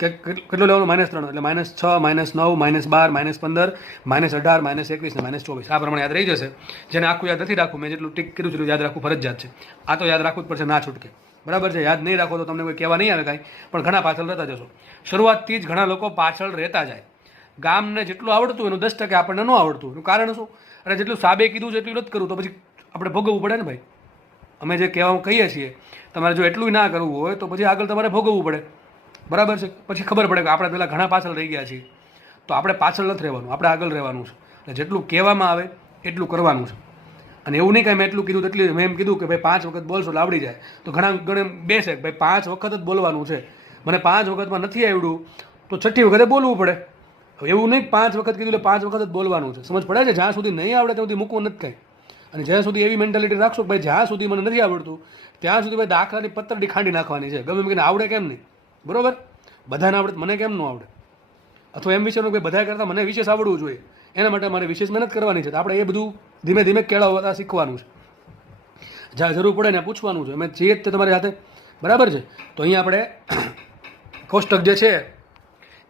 કે કેટલું લેવાનું? -3 એટલે -6 -9 -12 -15 -18 -21 ને -24 આ પ્રમાણે યાદ રહી જશે. જેને આખું યાદ નથી રાખવું, મેં જેટલું ટીક કર્યું છે એટલું યાદ રાખવું ફરજિયાત છે. આ તો યાદ રાખવું જ પડશે, ના છૂટકે. બરાબર છે? યાદ નહીં રાખો તો તમને કોઈ કહેવા નહીં આવે કાંઈ, પણ ઘણા પાછળ રહેતા જશો. શરૂઆતથી જ ઘણા લોકો પાછળ રહેતા જાય. ગામને જેટલું આવડતું એનું 10% આપણને ન આવડતું. એનું કારણ શું? અને જેટલું સાબે કીધું છે એટલું નથી કરવું તો પછી આપણે ભોગવવું પડે ને ભાઈ. અમે જે કહીએ છીએ, તમારે જો એટલું ના કરવું હોય તો પછી આગળ તમારે ભોગવવું પડે. બરાબર છે? પછી ખબર પડે કે આપણે પહેલાં ઘણા પાછળ રહી ગયા છીએ, તો આપણે પાછળ નથી રહેવાનું, આપણે આગળ રહેવાનું છે. એટલે જેટલું કહેવામાં આવે એટલું કરવાનું છે. અને એવું નહીં કે મેં એટલું કીધું એટલી મેં એમ કીધું કે ભાઈ 5 વખત બોલશો એટલે આવડી જાય. તો ઘણા બેસે કે ભાઈ 5 વખત જ બોલવાનું છે, મને 5 વખતમાં નથી આવડ્યું તો 6ઠ્ઠી વખતે બોલવું પડે. એવું નહીં 5 વખત કીધું એટલે 5 વખત જ બોલવાનું છે. સમજ પડે છે? જ્યાં સુધી નહીં આવડે ત્યાં સુધી મૂકવું નથી કાંઈ. અને જ્યાં સુધી એવી મેન્ટાલિટી રાખશો કે ભાઈ જ્યાં સુધી મને નથી આવડતું ત્યાં સુધી ભાઈ દાખલાની પત્રડી ખાંડી નાખવાની છે. ગમે એમ કહીને આવડે કેમ નહીં? બરોબર? બધાને આવડે મને કેમ ન આવડે? અથવા એમ વિચારવું કે બધા કરતાં મને વિશેષ આવડવું જોઈએ, એના માટે મારે વિશેષ મહેનત કરવાની છે. તો આપણે એ બધું ધીમે ધીમે કેળવતા શીખવાનું છે. જ્યાં જરૂર પડે ને પૂછવાનું છે. અમે છીએ જ તમારી સાથે. બરાબર છે? તો અહીંયા આપણે કોષ્ટક જે છે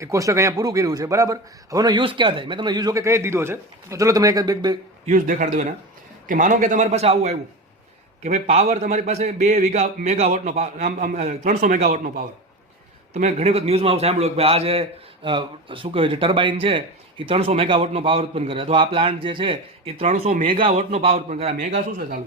એ કોષ્ટક અહીંયા પૂરું કર્યું છે. બરાબર? હવેનો યુઝ ક્યાં થાય? મેં તમને યુઝ ઓકે કહી દીધો છે. તો ચલો તમને એક બે યુઝ દેખાડી દો એના. કે માનો કે તમારી પાસે આવું આવ્યું કે ભાઈ પાવર તમારી પાસે 2 મેગાવોટનો પાવર, આમ 300 મેગાવોટનો પાવર. તમે ઘણી વખત ન્યૂઝમાં સાંભળ્યો કે ભાઈ આ જે શું કહેવાય છે ટર્બાઇન છે એ 300 મેગાવોટનો પાવર ઉત્પન્ન કરે, અથવા આ પ્લાન્ટ જે છે એ 300 મેગાવોટનો પાવર ઉત્પન્ન કરે. મેગા શું છે? ચાલુ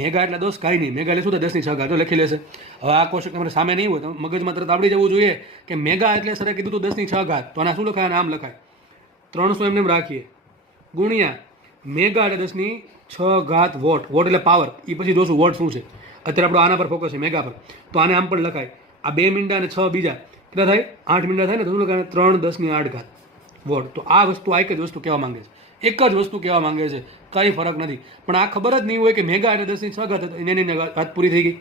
મેગા એટલે દોસ્ત કાંઈ નહીં. મેગા એટલે શું થાય? 10 ની 6 ઘાત લખી લેશે. હવે આ કોષ્ટક તમારે સામે નહીં હોય તો મગજમાં તરત આવડી જવું જોઈએ કે મેગા એટલે સરે કીધું તો 10 ની 6 ઘાત. તો આના શું લખાય? આમ લખાય 300 એમને રાખીએ ગુણ્યા મેગા એટલે 10 ની 6 ઘાત વોટ. વોટ એટલે પાવર. એ પછી જોશું વોટ શું છે. અત્યારે આપણો આના પર ફોકસ છે, મેગા પર. તો આને આમ પણ લખાય. આ 2 મીંડા અને 6 બીજા કેટલા થાય? 8 મીંડા થાય ને, તો શું લખાય? 3 10 ની 8 ઘાત વોટ. તો આ વસ્તુ આ એક જ વસ્તુ કહેવા માંગે છે. એક જ વસ્તુ કહેવા માંગે છે, કંઈ ફરક નથી. પણ આ ખબર જ નહીં હોય કે મેગા એટલે 10 ની 6 ઘાત. એની વાત પૂરી થઈ ગઈ.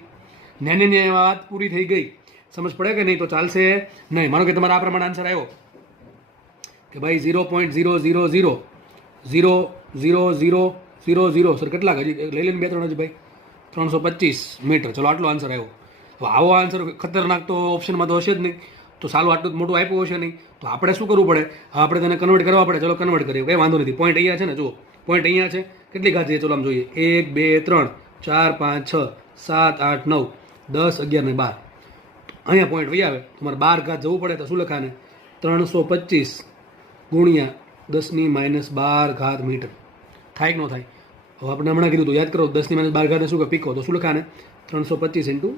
નેની વાત પૂરી થઈ ગઈ. સમજ પડે કે નહીં? તો ચાલશે નહીં. માનો કે તમારા આ પ્રમાણે આન્સર આવ્યો કે ભાઈ 0.0000000 સર કેટલા? હજી લઈ લઈને 2-3 હજી ભાઈ 325 મીટર. ચલો આટલો આન્સર આવ્યો. હવે આવો આન્સર ખતરનાક તો ઓપ્શનમાં તો હશે જ નહીં. તો સાલું આટલું મોટું આપ્યું હશે નહીં. તો આપણે શું કરવું પડે? આપણે તેને કન્વર્ટ કરવા પડે. ચલો કન્વર્ટ કરીએ, કંઈ વાંધો નથી. પોઈન્ટ અહીંયા છે ને, જુઓ પોઈન્ટ અહીંયા છે. કેટલી ઘાત છે? ચલો આમ જોઈએ. 1 2 3 4 5 6 7 8 9 10 11 ને 12. અહીંયા પોઈન્ટ વહી આવે. તમારે 12 ઘાત જવું પડે તો શું લખાને? 325 ગુણ્યા 10 ની -12 ઘાત મીટર. થાય કે ન થાય? હવે આપણે હમણાં કીધું તો યાદ કરો. 10 ની -12 ઘાત શું કે પીકો. તો શું લખાને? 325 ઇન્ટુ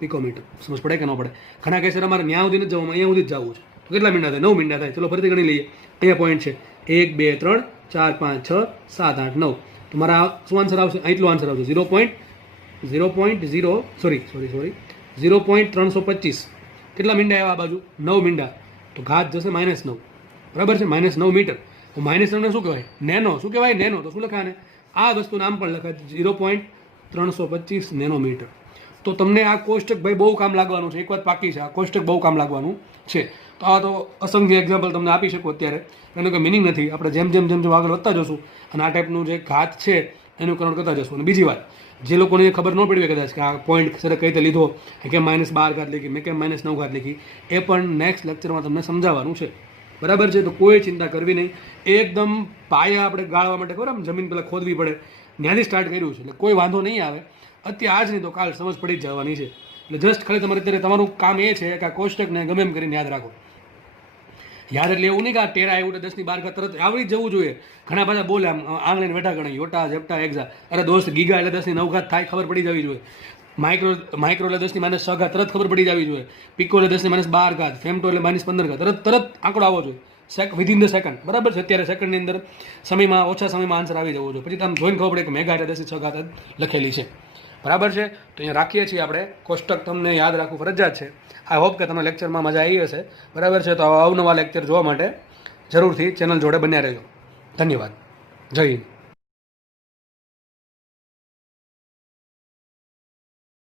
પિકોમીટર. સમજ પડે કે ન પડે? ઘણા કહેશે અમારે ન્યા સુધી નથી જવું, અહીંયા સુધી જ જવું છે. તો કેટલા મીંડા થાય? 9 મીંડા થાય. ચલો ફરીથી ગણી લઈએ. અહીંયા પોઈન્ટ છે 1 2 3 4 5 6 7 8 9. તો મારા શું આન્સર આવશે? એટલો આન્સર આવશે 0.325. કેટલા મીંડા આવ્યા આ બાજુ? 9 મીંડા. તો ઘાત જશે -9. બરાબર છે? -9 મીટર. તો -9 શું કહેવાય? નેનો. શું કહેવાય? નેનો. તો શું લખાય? આ વસ્તુ નામ પણ લખાય 0.325 નેનોમીટર. તો તમને આ કોષ્ટક ભાઈ બહુ કામ લાગવાનું છે. એક વાત પાકી છે, આ કોષ્ટક બહુ કામ લાગવાનું છે. તો આ તો અસંખ્ય એક્ઝામ્પલ તમને આપી શકું અત્યારે, એનું કંઈ મિનિંગ નથી. આપણે જેમ આગળ વધતા જશું અને આ ટાઈપનું જે ઘાત છે એનું કરણ કરતા જશું. અને બીજી વાત, જે લોકોને ખબર ન પડી હોય કદાચ કે આ પોઈન્ટ સરે કઈ રીતે લીધો, કેમ -12 ઘાત લીધી, મેં કેમ -9 ઘાત લીધી, એ પણ નેક્સ્ટ લેક્ચરમાં તમને સમજાવવાનું છે. બરાબર છે? તો કોઈ ચિંતા કરવી નહીં. એકદમ પાયા આપણે ગાળવા માટે ખબર આમ જમીન પહેલાં ખોદવી પડે, ત્યાંથી સ્ટાર્ટ કર્યું છે. એટલે કોઈ વાંધો નહીં આવે. અત્યારે આજ નહીં તો કાલ સમજ પડી જ જવાની છે. એટલે જસ્ટ ખાલી તમારે અત્યારે તમારું કામ એ છે કે આ કોષ્ટકને ગમે એમ કરીને યાદ રાખો. યાદ એટલે એવું નહીં કે આ ટેરા આવ્યું 10 ની 12 ઘાત તરત આવડી જવું જોઈએ. ઘણા બધા બોલે આમ આંગળીને વેઠા ગણે યોટા ઝેપટા એક્ઝા. અરે દોસ્ત ગીગા એટલે 10 ની 9 ઘાત થાય, ખબર પડી જવી જોઈએ. માઇક્રો એટલે 10 ની -6 ઘાત તરત ખબર પડી જવી જોઈએ. પિકો એટલે 10 ની -12 ઘાત. ફેમટો એટલે -15 ઘાત. તરત આંકડો આવવો જોઈએ. Within the second. બરાબર છે? અત્યારે સેકન્ડની અંદર સમયમાં ઓછા સમયમાં આન્સર આવી જવો જોઈએ. પછી તમે જોઈને ખબર પડે કે મેગા એટલે 10 ની 6 ઘાત લખેલી છે. બરાબર છે? તો અહીંયા રાખીએ છીએ આપણે કોષ્ટક. તમને યાદ રાખવું ફરજિયાત છે. આઈ હોપ કે તમને લેક્ચરમાં મજા આવી હશે. બરાબર છે? તો અવનવા લેક્ચર જોવા માટે જરૂરથી ચેનલ જોડે બન્યા રહેજો. ધન્યવાદ. જય હિન્દ.